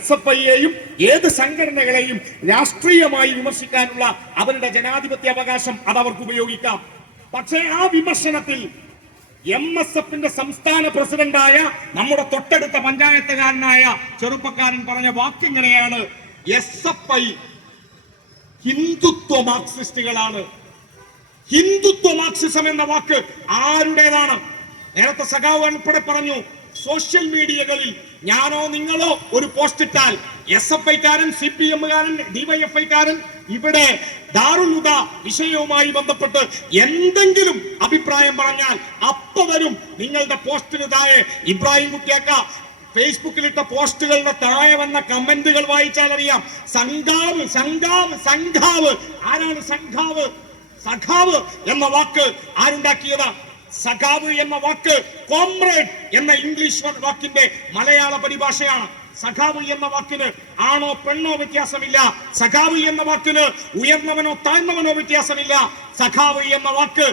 SFIയെയും ഏത് സംഘടനകളെയും രാഷ്ട്രീയമായി വിമർശിക്കാനുള്ള അവരുടെ ജനാധിപത്യ അവകാശം അത് അവർക്ക് ഉപയോഗിക്കാം. പക്ഷേ ആ വിമർശനത്തിൽ MSFന്റെ സംസ്ഥാന പ്രസിഡന്റായ നമ്മുടെ തൊട്ടടുത്ത പഞ്ചായത്തുകാരനായ ചെറുപ്പക്കാരൻ പറഞ്ഞ വാക്കിങ്ങനെയാണ്: SFI ഹിന്ദുത്വ മാർക്സിസ്റ്റുകളാണ്. ഹിന്ദുത്വ മാർക്സിസം എന്ന വാക്ക് ആരുടേതാണ്? നേരത്തെ സഖാവ് ഉൾപ്പെടെ പറഞ്ഞു, സോഷ്യൽ മീഡിയകളിൽ ഞാനോ നിങ്ങളോ ഒരു പോസ്റ്റ് ഇട്ടാൽ SFIക്കാരൻ, CPMകാരൻ, DYFIക്കാരൻ ഇവിടെ ദാറുൽ ഹുദ വിഷയവുമായി ബന്ധപ്പെട്ട് എന്തെങ്കിലും അഭിപ്രായം പറഞ്ഞാൽ അപ്പ വരും നിങ്ങളുടെ പോസ്റ്റിന് താഴെ. ഇബ്രാഹിം കുട്ടിയാക്ക ഫേസ്ബുക്കിലിട്ട പോസ്റ്റുകളുടെ താഴെ വന്ന കമന്റുകൾ വായിച്ചാൽ അറിയാം. സംഘാവ് സംഘാവ് സംഘാവ്. ആരാണ് സംഘാവ്? സഖാവ് എന്ന വാക്ക് ആരുണ്ടാക്കിയത്? സഖാവ് എന്ന വാക്ക് കോമ്രേഡ് എന്ന ഇംഗ്ലീഷ് വാക്കിന്റെ മലയാള പരിഭാഷയാണ്. സഖാവ് എന്ന വാക്കിന് ആണോ പെണ്ണോ വ്യത്യാസമില്ല. സഖാവ് എന്ന വാക്കിന് ഉയർന്നവനോ താഴ്ന്നവനോ വ്യത്യാസമില്ല. സഖാവ് എന്ന വാക്ക്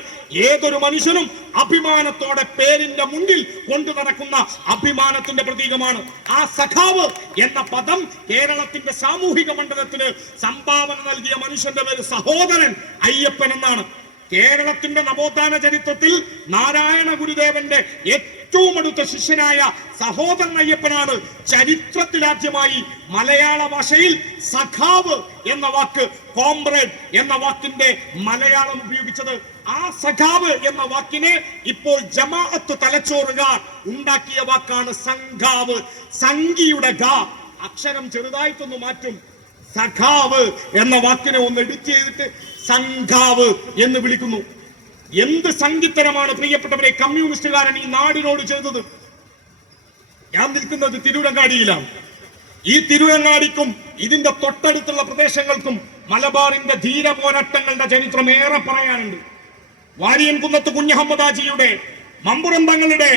ഏതൊരു മനുഷ്യനും അഭിമാനത്തോടെ പേരിന്റെ മുന്നിൽ കൊണ്ടു നടക്കുന്ന അഭിമാനത്തിന്റെ പ്രതീകമാണ്. ആ സഖാവ് എന്ന പദം കേരളത്തിന്റെ സാമൂഹിക മണ്ഡലത്തിന് സംഭാവന നൽകിയ മനുഷ്യന്റെ പേര് സഹോദരൻ അയ്യപ്പൻ എന്നാണ്. കേരളത്തിന്റെ നവോത്ഥാന ചരിത്രത്തിൽ നാരായണ ഗുരുദേവന്റെ ഏറ്റവും അടുത്ത ശിഷ്യനായ സഹോദരൻ അയ്യപ്പനാണ് ചരിത്രത്തിലാദ്യമായി മലയാള ഭാഷയിൽ സഖാവ് എന്ന വാക്ക്, കോമ്രേഡ് എന്ന വാക്കിന്റെ മലയാളം ഉപയോഗിച്ചത്. ആ സഖാവ് എന്ന വാക്കിനെ ഇപ്പോൾ ജമാഅത്ത് തലച്ചോറുകാർ ഉണ്ടാക്കിയ വാക്കാണ് സംഘാവ്. സംഘിയുടെ ഗ അക്ഷരം ചെറുതായിട്ടൊന്ന് മാറ്റും. സഖാവ് എന്ന വാക്കിനെ ഒന്ന് എഡിറ്റ് ചെയ്തിട്ട് സംഘാവ് എന്ന് വിളിക്കുന്നു. എന്ത് സംഗീതരമാണ് പ്രിയപ്പെട്ടവരെ കമ്മ്യൂണിസ്റ്റുകാരൻ ഈ നാടിനോട് ചെയ്തത്? ഞാൻ നിൽക്കുന്നത് തിരൂരങ്ങാടിയിലാണ്. ഈ തിരൂരങ്ങാടിക്കും ഇതിന്റെ തൊട്ടടുത്തുള്ള പ്രദേശങ്ങൾക്കും മലബാറിന്റെ ധീര പോരാട്ടങ്ങളുടെ ചരിത്രം ഏറെ പറയാനുണ്ട്. വാരിയൻകുന്നത്ത് കുഞ്ഞഹമ്മദാജിയുടെ, മമ്പുറം തങ്ങളുടെ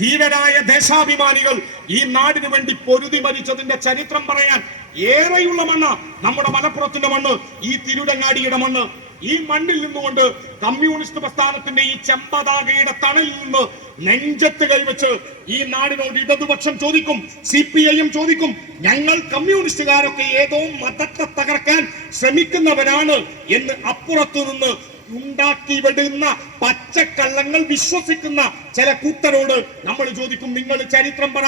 ധീരരായ ദേശാഭിമാനികൾ ഈ നാടിനു വേണ്ടി പൊരുതി മരിച്ചതിന്റെ ചരിത്രം പറയാൻ ഏറെയുള്ള മണ്ണ് നമ്മുടെ മലപ്പുറത്തിന്റെ മണ്ണ്, ഈ തിരുരങ്ങാടിയുടെ മണ്ണ്. ഈ മണ്ണിൽ നിന്നുകൊണ്ട് കമ്മ്യൂണിസ്റ്റ് പ്രസ്ഥാനത്തിന്റെ ഈ ചെമ്പതാകയുടെ തണലിൽ നിന്ന് നെഞ്ചത്ത് കൈവച്ച് ഈ നാടിനോട് ഇടതുപക്ഷം ചോദിക്കും, CPIM ചോദിക്കും, ഞങ്ങൾ കമ്മ്യൂണിസ്റ്റുകാരൊക്കെ ഏതോ മതത്തെ തകർക്കാൻ ശ്രമിക്കുന്നവരാണ് എന്ന് അപ്പുറത്തു നിന്ന് ഉണ്ടാക്കി വിടുന്ന പച്ചക്കള്ളങ്ങൾ വിശ്വസിക്കുന്ന ചില കൂട്ടരോട് നമ്മൾ ചോദിക്കും, നിങ്ങൾ ചരിത്രം പറ.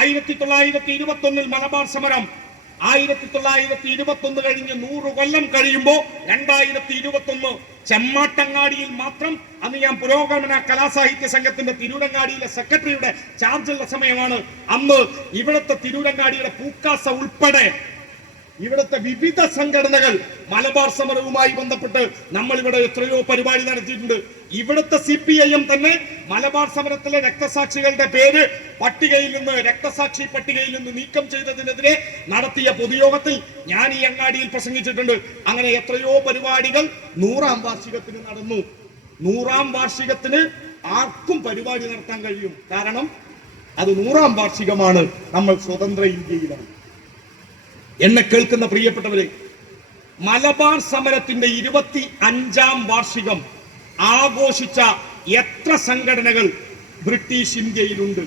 1921 മലബാർ സമരം, 1921 കഴിഞ്ഞ് 100 കൊല്ലം കഴിയുമ്പോ 2021 ചെമ്മാട്ടങ്ങാടിയിൽ മാത്രം, അന്ന് ഞാൻ പുരോഗമന കലാസാഹിത്യ സംഘത്തിന്റെ തിരൂരങ്ങാടിയിലെ സെക്രട്ടറിയുടെ ചാർജുള്ള സമയമാണ്. അന്ന് ഇവിടുത്തെ തിരൂരങ്ങാടിയുടെ പൂക്കാസ ഉൾപ്പെടെ ഇവിടുത്തെ വിവിധ സംഘടനകൾ മലബാർ സമരവുമായി ബന്ധപ്പെട്ട് നമ്മൾ ഇവിടെ എത്രയോ പരിപാടി നടത്തിയിട്ടുണ്ട്. ഇവിടുത്തെ CPIM തന്നെ മലബാർ സമരത്തിലെ രക്തസാക്ഷികളുടെ പേര് പട്ടികയിൽ നിന്ന്, രക്തസാക്ഷി പട്ടികയിൽ നിന്ന് നീക്കം ചെയ്തതിനെതിരെ നടത്തിയ പൊതുയോഗത്തിൽ ഞാൻ ഈ അങ്ങാടിയിൽ പ്രസംഗിച്ചിട്ടുണ്ട്. അങ്ങനെ എത്രയോ പരിപാടികൾ 100ാം വാർഷികത്തിന് നടന്നു. 100ാം വാർഷികത്തിന് ആർക്കും പരിപാടി നടത്താൻ കഴിയും. കാരണം അത് 100ാം വാർഷികമാണ്. നമ്മൾ സ്വതന്ത്ര ഇന്ത്യയിലാണ്. എന്നെ കേൾക്കുന്ന പ്രിയപ്പെട്ടവരെ, മലബാർ സമരത്തിന്റെ 25ാം വാർഷികം ആഘോഷിച്ച എത്ര സംഘടനകൾ ബ്രിട്ടീഷ് ഇന്ത്യയിലുണ്ട്?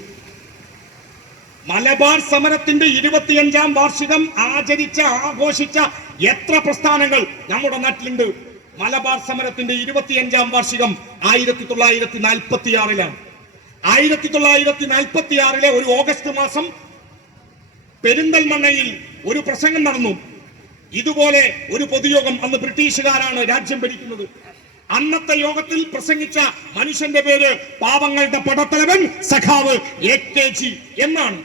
മലബാർ സമരത്തിന്റെ 25ാം വാർഷികം ആഘോഷിച്ച എത്ര പ്രസ്ഥാനങ്ങൾ നമ്മുടെ നാട്ടിലുണ്ട്? മലബാർ സമരത്തിന്റെ 25ാം വാർഷികം 1946-ലാണ്. 1946 ഒരു ഓഗസ്റ്റ് മാസം പെരിന്തൽമണ്ണയിൽ ഒരു പ്രസംഗം നടന്നു. ഇതുപോലെ ഒരു പൊതുയോഗം, അന്ന് ബ്രിട്ടീഷുകാരാണ് രാജ്യം ഭരിക്കുന്നത്. അന്നത്തെ യോഗത്തിൽ പ്രസംഗിച്ച മനുഷ്യന്റെ പേര് പാവങ്ങളുടെ പടത്തലവൻ സഖാവ് AKG എന്നാണ്.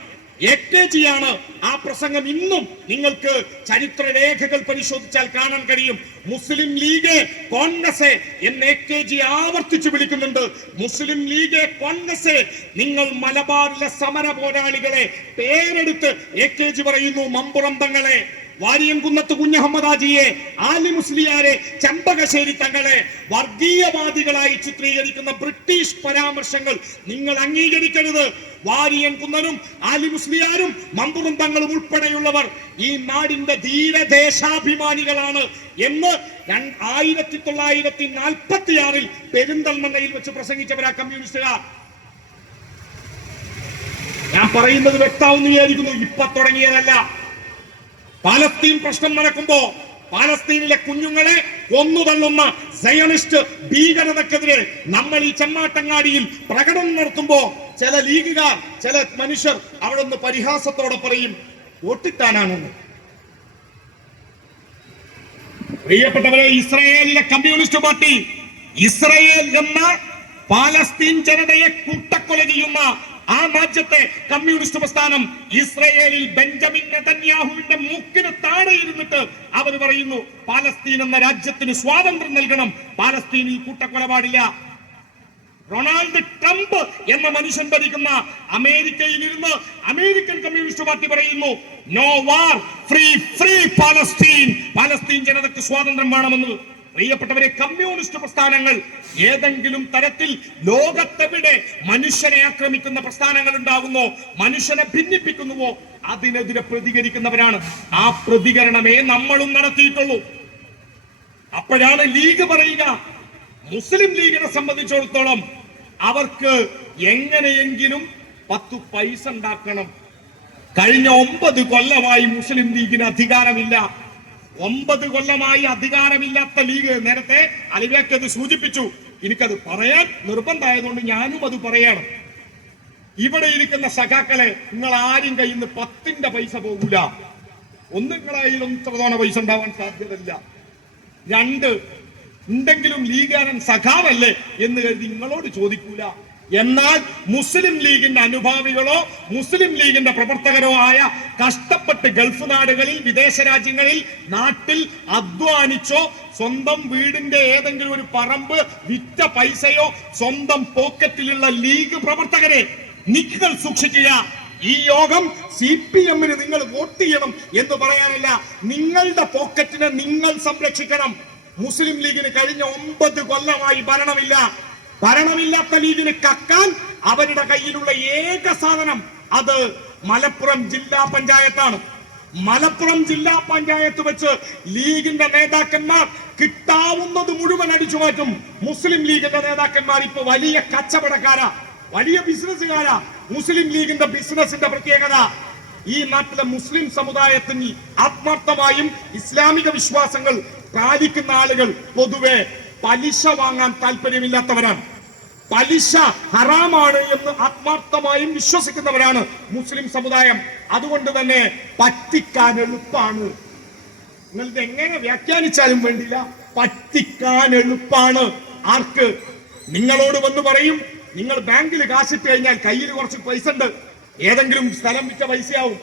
AKG ആണ് ആ പ്രസംഗം. ഇന്നും നിങ്ങൾക്ക് ചരിത്രരേഖകൾ പരിശോധിച്ചാൽ കാണാൻ കഴിയും. മുസ്ലിം ലീഗ് കോൺഗ്രസ് എന്ന് AKG ആവർത്തിച്ചു വിളിക്കുന്നുണ്ട്. മുസ്ലിം ലീഗ് കോൺഗ്രസ്. നിങ്ങൾ മലബാറിലെ സമര പോരാളികളെ പേരെടുത്ത് AKG പറയുന്നു. മമ്പുറം തങ്ങളെ, വാരിയംകുന്നത്ത് കുഞ്ഞഹമ്മദാജിയെ, ആലി മുസ്ലിയാരെ, ചെമ്പകശ്ശേരി തങ്ങളെ വർഗീയവാദികളായി ചിത്രീകരിക്കുന്ന ബ്രിട്ടീഷ് പരാമർശങ്ങൾ നിങ്ങൾ അംഗീകരിക്കരുത്. വാരിയംകുന്നനും ആലി മുസ്ലിയാരും മമ്പുറം തങ്ങളും ഉൾപ്പെടെയുള്ളവർ ഈ നാടിന്റെ ധീരദേശാഭിമാനികളാണ് എന്ന് 1946 പെരിന്തൽമണ്ണയിൽ വെച്ച് പ്രസംഗിച്ചവരാ കമ്മ്യൂണിസ്റ്റുകാർ. ഞാൻ പറയുന്നത് വ്യക്തമാണെന്ന് വിചാരിക്കുന്നു. ഇപ്പൊ തുടങ്ങിയതല്ല. പാലസ്തീൻ പ്രശ്നം നടക്കുമ്പോ പാലസ്തീനിലെ കുഞ്ഞുങ്ങളെ കൊന്നുതള്ളുന്ന സയണിസ്റ്റ് ഭീകരതക്കെതിരെ നമ്മൾ ഈ ചെമ്മാട്ടങ്ങാടിയിൽ പ്രകടനം നടത്തുമ്പോ ചില ലീഗുകാർ, ചില മനുഷ്യർ അവിടെ നിന്ന് പരിഹാസത്തോടെ പറയും വോട്ടിട്ടാനാണെന്ന്. പ്രിയപ്പെട്ടവരെ, ഇസ്രായേലിലെ കമ്മ്യൂണിസ്റ്റ് പാർട്ടി ഇസ്രായേൽ എന്ന പാലസ്തീൻ ജനതയെ കൂട്ടക്കൊല ചെയ്യുന്ന ആ രാജ്യത്തെ കമ്മ്യൂണിസ്റ്റ് പ്രസ്ഥാനം ഇസ്രായേലിൽ ബെഞ്ചമിൻ നെതന്യാഹുവിന്റെ മൂക്കിന് താഴെ ഇരുന്നിട്ട് അവർ പറയുന്നു പാലസ്തീൻ എന്ന രാജ്യത്തിന് സ്വാതന്ത്ര്യം നൽകണം, പാലസ്തീനിൽ കൂട്ടക്കൊല പാടില്ല. ഡൊണാൾഡ് ട്രംപ് എന്ന മനുഷ്യൻ ഭരിക്കുന്ന അമേരിക്കയിൽ ഇരുന്ന് അമേരിക്കൻ കമ്മ്യൂണിസ്റ്റ് പാർട്ടി പറയുന്നു നോ വാർ, ഫ്രീ ഫ്രീ പാലസ്തീൻ, പാലസ്തീൻ ജനതയ്ക്ക് സ്വാതന്ത്ര്യം വേണമെന്ന്. പ്രിയപ്പെട്ടവരെ, കമ്മ്യൂണിസ്റ്റ് പ്രസ്ഥാനങ്ങൾ ഏതെങ്കിലും തരത്തിൽ ലോകത്തെവിടെ മനുഷ്യനെ ആക്രമിക്കുന്ന പ്രസ്ഥാനങ്ങൾ ഉണ്ടാകുന്നോ, മനുഷ്യനെ ഭിന്നിപ്പിക്കുന്നുവോ അതിനെതിരെ പ്രതികരിക്കുന്നവരാണ്. ആ പ്രതികരണമേ നമ്മളും നടത്തിയിട്ടുള്ളൂ. അപ്പോഴാണ് ലീഗ് പറയുക, മുസ്ലിം ലീഗിനെ സംബന്ധിച്ചിടത്തോളം അവർക്ക് എങ്ങനെയെങ്കിലും 10 പൈസ ഉണ്ടാക്കണം. കഴിഞ്ഞ 9 കൊല്ലമായി മുസ്ലിം ലീഗിന് അധികാരമില്ല. 9 കൊല്ലമായി അധികാരമില്ലാത്ത ലീഗ്. നേരത്തെ അലിവേക്കത് സൂചിപ്പിച്ചു. എനിക്കത് പറയാൻ നിർബന്ധമായതുകൊണ്ട് ഞാനും അത് പറയാണ്. ഇവിടെ ഇരിക്കുന്ന സഖാക്കളെ, നിങ്ങൾ ആരും കയ്യിൽ നിന്ന് 10ന്റെ പൈസ പോകൂല. ഒന്ന്, നിങ്ങളെ കയ്യിലൊന്നും ഇത്ര തവണ പൈസ ഉണ്ടാവാൻ സാധ്യതയില്ല. 2, എന്തെങ്കിലും ലീഗാരൻ സഖാവല്ലേ എന്ന് കരുതി നിങ്ങളോട് ചോദിക്കൂല. എന്നാൽ മുസ്ലിം ലീഗിന്റെ അനുഭാവികളോ മുസ്ലിം ലീഗിന്റെ പ്രവർത്തകരോ ആയ കഷ്ടപ്പെട്ട് ഗൾഫ് നാടുകളിൽ, വിദേശ രാജ്യങ്ങളിൽ, നാട്ടിൽ അധ്വാനിച്ചോ സ്വന്തം വീടിന്റെ ഏതെങ്കിലും ഒരു പറമ്പ് വിറ്റ പൈസയോ സ്വന്തം പോക്കറ്റിലുള്ള ലീഗ് പ്രവർത്തകരെ നിങ്ങൾ സൂക്ഷിക്കുക. ഈ യോഗം CPM-ന് നിങ്ങൾ വോട്ട് ചെയ്യണം എന്ന് പറയാനല്ല, നിങ്ങളുടെ പോക്കറ്റിനെ നിങ്ങൾ സംരക്ഷിക്കണം. മുസ്ലിം ലീഗിന് കഴിഞ്ഞ 9 കൊല്ലമായി ഭരണമില്ല. ഭരണമില്ലാത്ത ലീഗിന് കക്കാൻ അവരുടെ കയ്യിലുള്ള ഏക സാധനം അത് മലപ്പുറം ജില്ലാ പഞ്ചായത്താണ്. മലപ്പുറം ജില്ലാ പഞ്ചായത്ത് വെച്ച് ലീഗിന്റെ നേതാക്കന്മാർ കിട്ടാവുന്നത് മുഴുവൻ അടിച്ചു മാറ്റും. മുസ്ലിം ലീഗിന്റെ നേതാക്കന്മാർ ഇപ്പൊ വലിയ കച്ചവടക്കാരാ, വലിയ ബിസിനസ്സുകാരാ. മുസ്ലിം ലീഗിന്റെ ബിസിനസിന്റെ പ്രത്യേകത, ഈ നാട്ടിലെ മുസ്ലിം സമുദായത്തിന് ആത്മാർത്ഥമായും ഇസ്ലാമിക വിശ്വാസങ്ങൾ പാലിക്കുന്ന ആളുകൾ പൊതുവെ പലിശ വാങ്ങാൻ താല്പര്യമില്ലാത്തവരാണ്. പലിശ ഹറാമാണ് എന്ന് ആത്മാർത്ഥമായും വിശ്വസിക്കുന്നവരാണ് മുസ്ലിം സമുദായം. അതുകൊണ്ട് തന്നെ പറ്റിക്കാൻ എളുപ്പാണ്. നിങ്ങൾക്ക് എങ്ങനെ വ്യാഖ്യാനിച്ചാലും വേണ്ടില്ല, പറ്റിക്കാൻ എളുപ്പാണ്. ആർക്ക്? നിങ്ങളോട് വന്ന് പറയും, നിങ്ങൾ ബാങ്കിൽ കാശിട്ട് കഴിഞ്ഞാൽ കയ്യിൽ കുറച്ച് പൈസ ഉണ്ട്, ഏതെങ്കിലും സ്ഥലം വിറ്റ പൈസയാവും,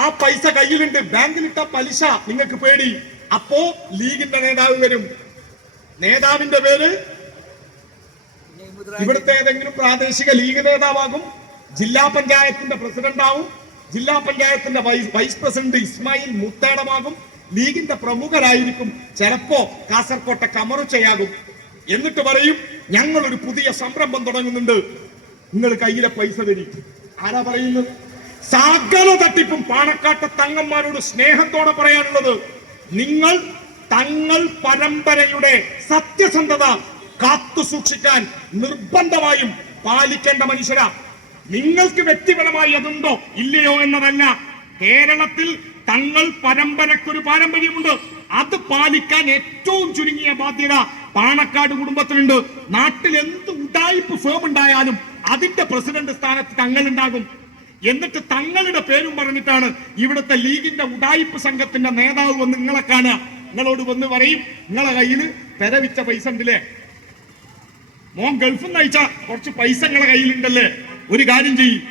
ആ പൈസ കയ്യിലുണ്ട്, ബാങ്കിലിട്ട പലിശ നിങ്ങൾക്ക് പേടി. അപ്പോ ലീഗിന്റെ നേതാവ് വരും. നേതാവിന്റെ പേര് ഇവിടുത്തെ ഏതെങ്കിലും പ്രാദേശിക ലീഗ് നേതാവാകും, ജില്ലാ പഞ്ചായത്തിന്റെ പ്രസിഡന്റ് ആവും, ജില്ലാ പഞ്ചായത്തിന്റെ വൈസ് പ്രസിഡന്റ് ഇസ്മായിൽ മുത്തേടമാകും, ലീഗിന്റെ പ്രമുഖരായിരിക്കും, ചിലപ്പോ കാസർകോട്ടെ കമറുച്ചയാകും. എന്നിട്ട് പറയും ഞങ്ങൾ ഒരു പുതിയ സംരംഭം തുടങ്ങുന്നുണ്ട്, നിങ്ങൾ കയ്യിലെ പൈസ തരും. ആരാ പറയുന്നത്? സകല തട്ടിപ്പും പാണക്കാട്ടെ തങ്ങന്മാരോട് സ്നേഹത്തോടെ പറയാനുള്ളത്, നിങ്ങൾ തങ്ങൾ പരമ്പരയുടെ സത്യസന്ധത കാത്തു സൂക്ഷിക്കാൻ നിർബന്ധമായും പാലിക്കേണ്ട മനുഷ്യരാ. നിങ്ങൾക്ക് വ്യക്തിപരമായി അതുണ്ടോ ഇല്ലയോ എന്നതല്ല, കേരളത്തിൽ തങ്ങൾ പരമ്പരക്കൊരു പാരമ്പര്യമുണ്ട്, അത് പാലിക്കാൻ ഏറ്റവും ചുരുങ്ങിയ ബാധ്യത പാണക്കാട് കുടുംബത്തിനുണ്ട്. നാട്ടിൽ എന്ത് ഉഡായിപ്പ് ഫേം ഉണ്ടായാലും അതിന്റെ പ്രസിഡന്റ് സ്ഥാനത്ത് തങ്ങൾ ഉണ്ടാകും. എന്നിട്ട് തങ്ങളുടെ പേരും പറഞ്ഞിട്ടാണ് ഇവിടുത്തെ ലീഗിന്റെ ഉഡായിപ്പ് സംഘത്തിന്റെ നേതാവ് വന്ന് നിങ്ങളെ കാണുക. നിങ്ങളോട് വന്ന് പറയും, നിങ്ങളെ കയ്യിൽ പെരവിച്ച പൈസ ഉണ്ടല്ലേ, മോൻ ഗൾഫിൽ നിന്ന് അയച്ച കുറച്ച് പൈസ നിങ്ങളെ കയ്യിലുണ്ടല്ലേ, ഒരു കാര്യം ചെയ്യും,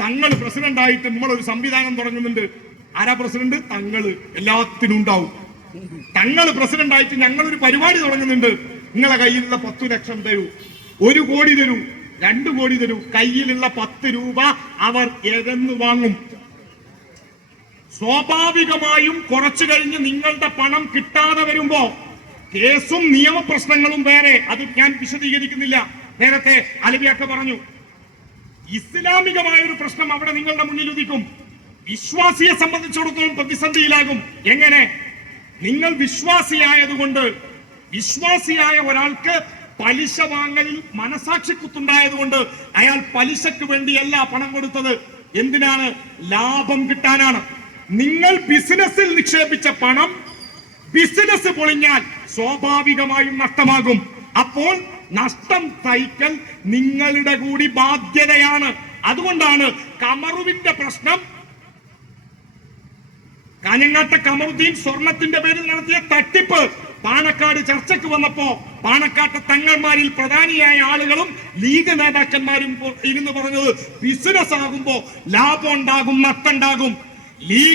തങ്ങൾ പ്രസിഡന്റ് ആയിട്ട് നമ്മളൊരു സംവിധാനം തുടങ്ങുന്നുണ്ട്. ആരാ പ്രസിഡന്റ്? തങ്ങള്. എല്ലാത്തിനും ഉണ്ടാവും. തങ്ങൾ പ്രസിഡന്റ് ആയിട്ട് ഞങ്ങളൊരു പരിപാടി തുടങ്ങുന്നുണ്ട്. നിങ്ങളെ കയ്യിലുള്ള 10 ലക്ഷം തരൂ, 1 കോടി തരൂ, 2 കോടി തരൂ. കയ്യിലുള്ള 10 രൂപ അവർ എഴന്നു വാങ്ങും. സ്വാഭാവികമായും കുറച്ചു കഴിഞ്ഞ് നിങ്ങളുടെ പണം കിട്ടാതെ വരുമ്പോ കേസും നിയമപ്രശ്നങ്ങളും വേറെ, അത് ഞാൻ വിശദീകരിക്കുന്നില്ല. നേരത്തെ അലവിയൊക്കെ പറഞ്ഞു, ഇസ്ലാമികമായ ഒരു പ്രശ്നം അവിടെ നിങ്ങളുടെ മുന്നിൽ ഉദിക്കും. വിശ്വാസിയെ സംബന്ധിച്ചിടത്തോളം പ്രതിസന്ധിയിലാകും. എങ്ങനെ? നിങ്ങൾ വിശ്വാസിയായതുകൊണ്ട്, വിശ്വാസിയായ ഒരാൾക്ക് പലിശ വാങ്ങലിൽ മനസാക്ഷി കുത്തുണ്ടായതുകൊണ്ട് അയാൾ പലിശക്ക് വേണ്ടിയല്ല പണം കൊടുത്തത്. എന്തിനാണ്? ലാഭം കിട്ടാനാണ്. നിങ്ങൾ ബിസിനസ്സിൽ നിക്ഷേപിച്ച പണം ബിസിനസ് പൊളിഞ്ഞാൽ സ്വാഭാവികമായും നഷ്ടമാകും. അപ്പോൾ നഷ്ടം സഹിക്കൽ നിങ്ങളുടെ കൂടി ബാധ്യതയാണ്. അതുകൊണ്ടാണ് കമറുവിന്റെ പ്രശ്നം, കാഞ്ഞങ്ങാട്ടെ കമറുദ്ദീൻ സ്വർണത്തിന്റെ പേരിൽ നടത്തിയ തട്ടിപ്പ് പാണക്കാട് ചർച്ചയ്ക്ക് വന്നപ്പോ പാണക്കാട്ടെ തങ്ങന്മാരിൽ പ്രധാനിയായ ആളുകളും ലീഗ് നേതാക്കന്മാരും ഇരുന്ന് പറഞ്ഞത്, ബിസിനസ് ആകുമ്പോ ലാഭം ഉണ്ടാകും, നഷ്ടം ഉണ്ടാകും. ലീഗ്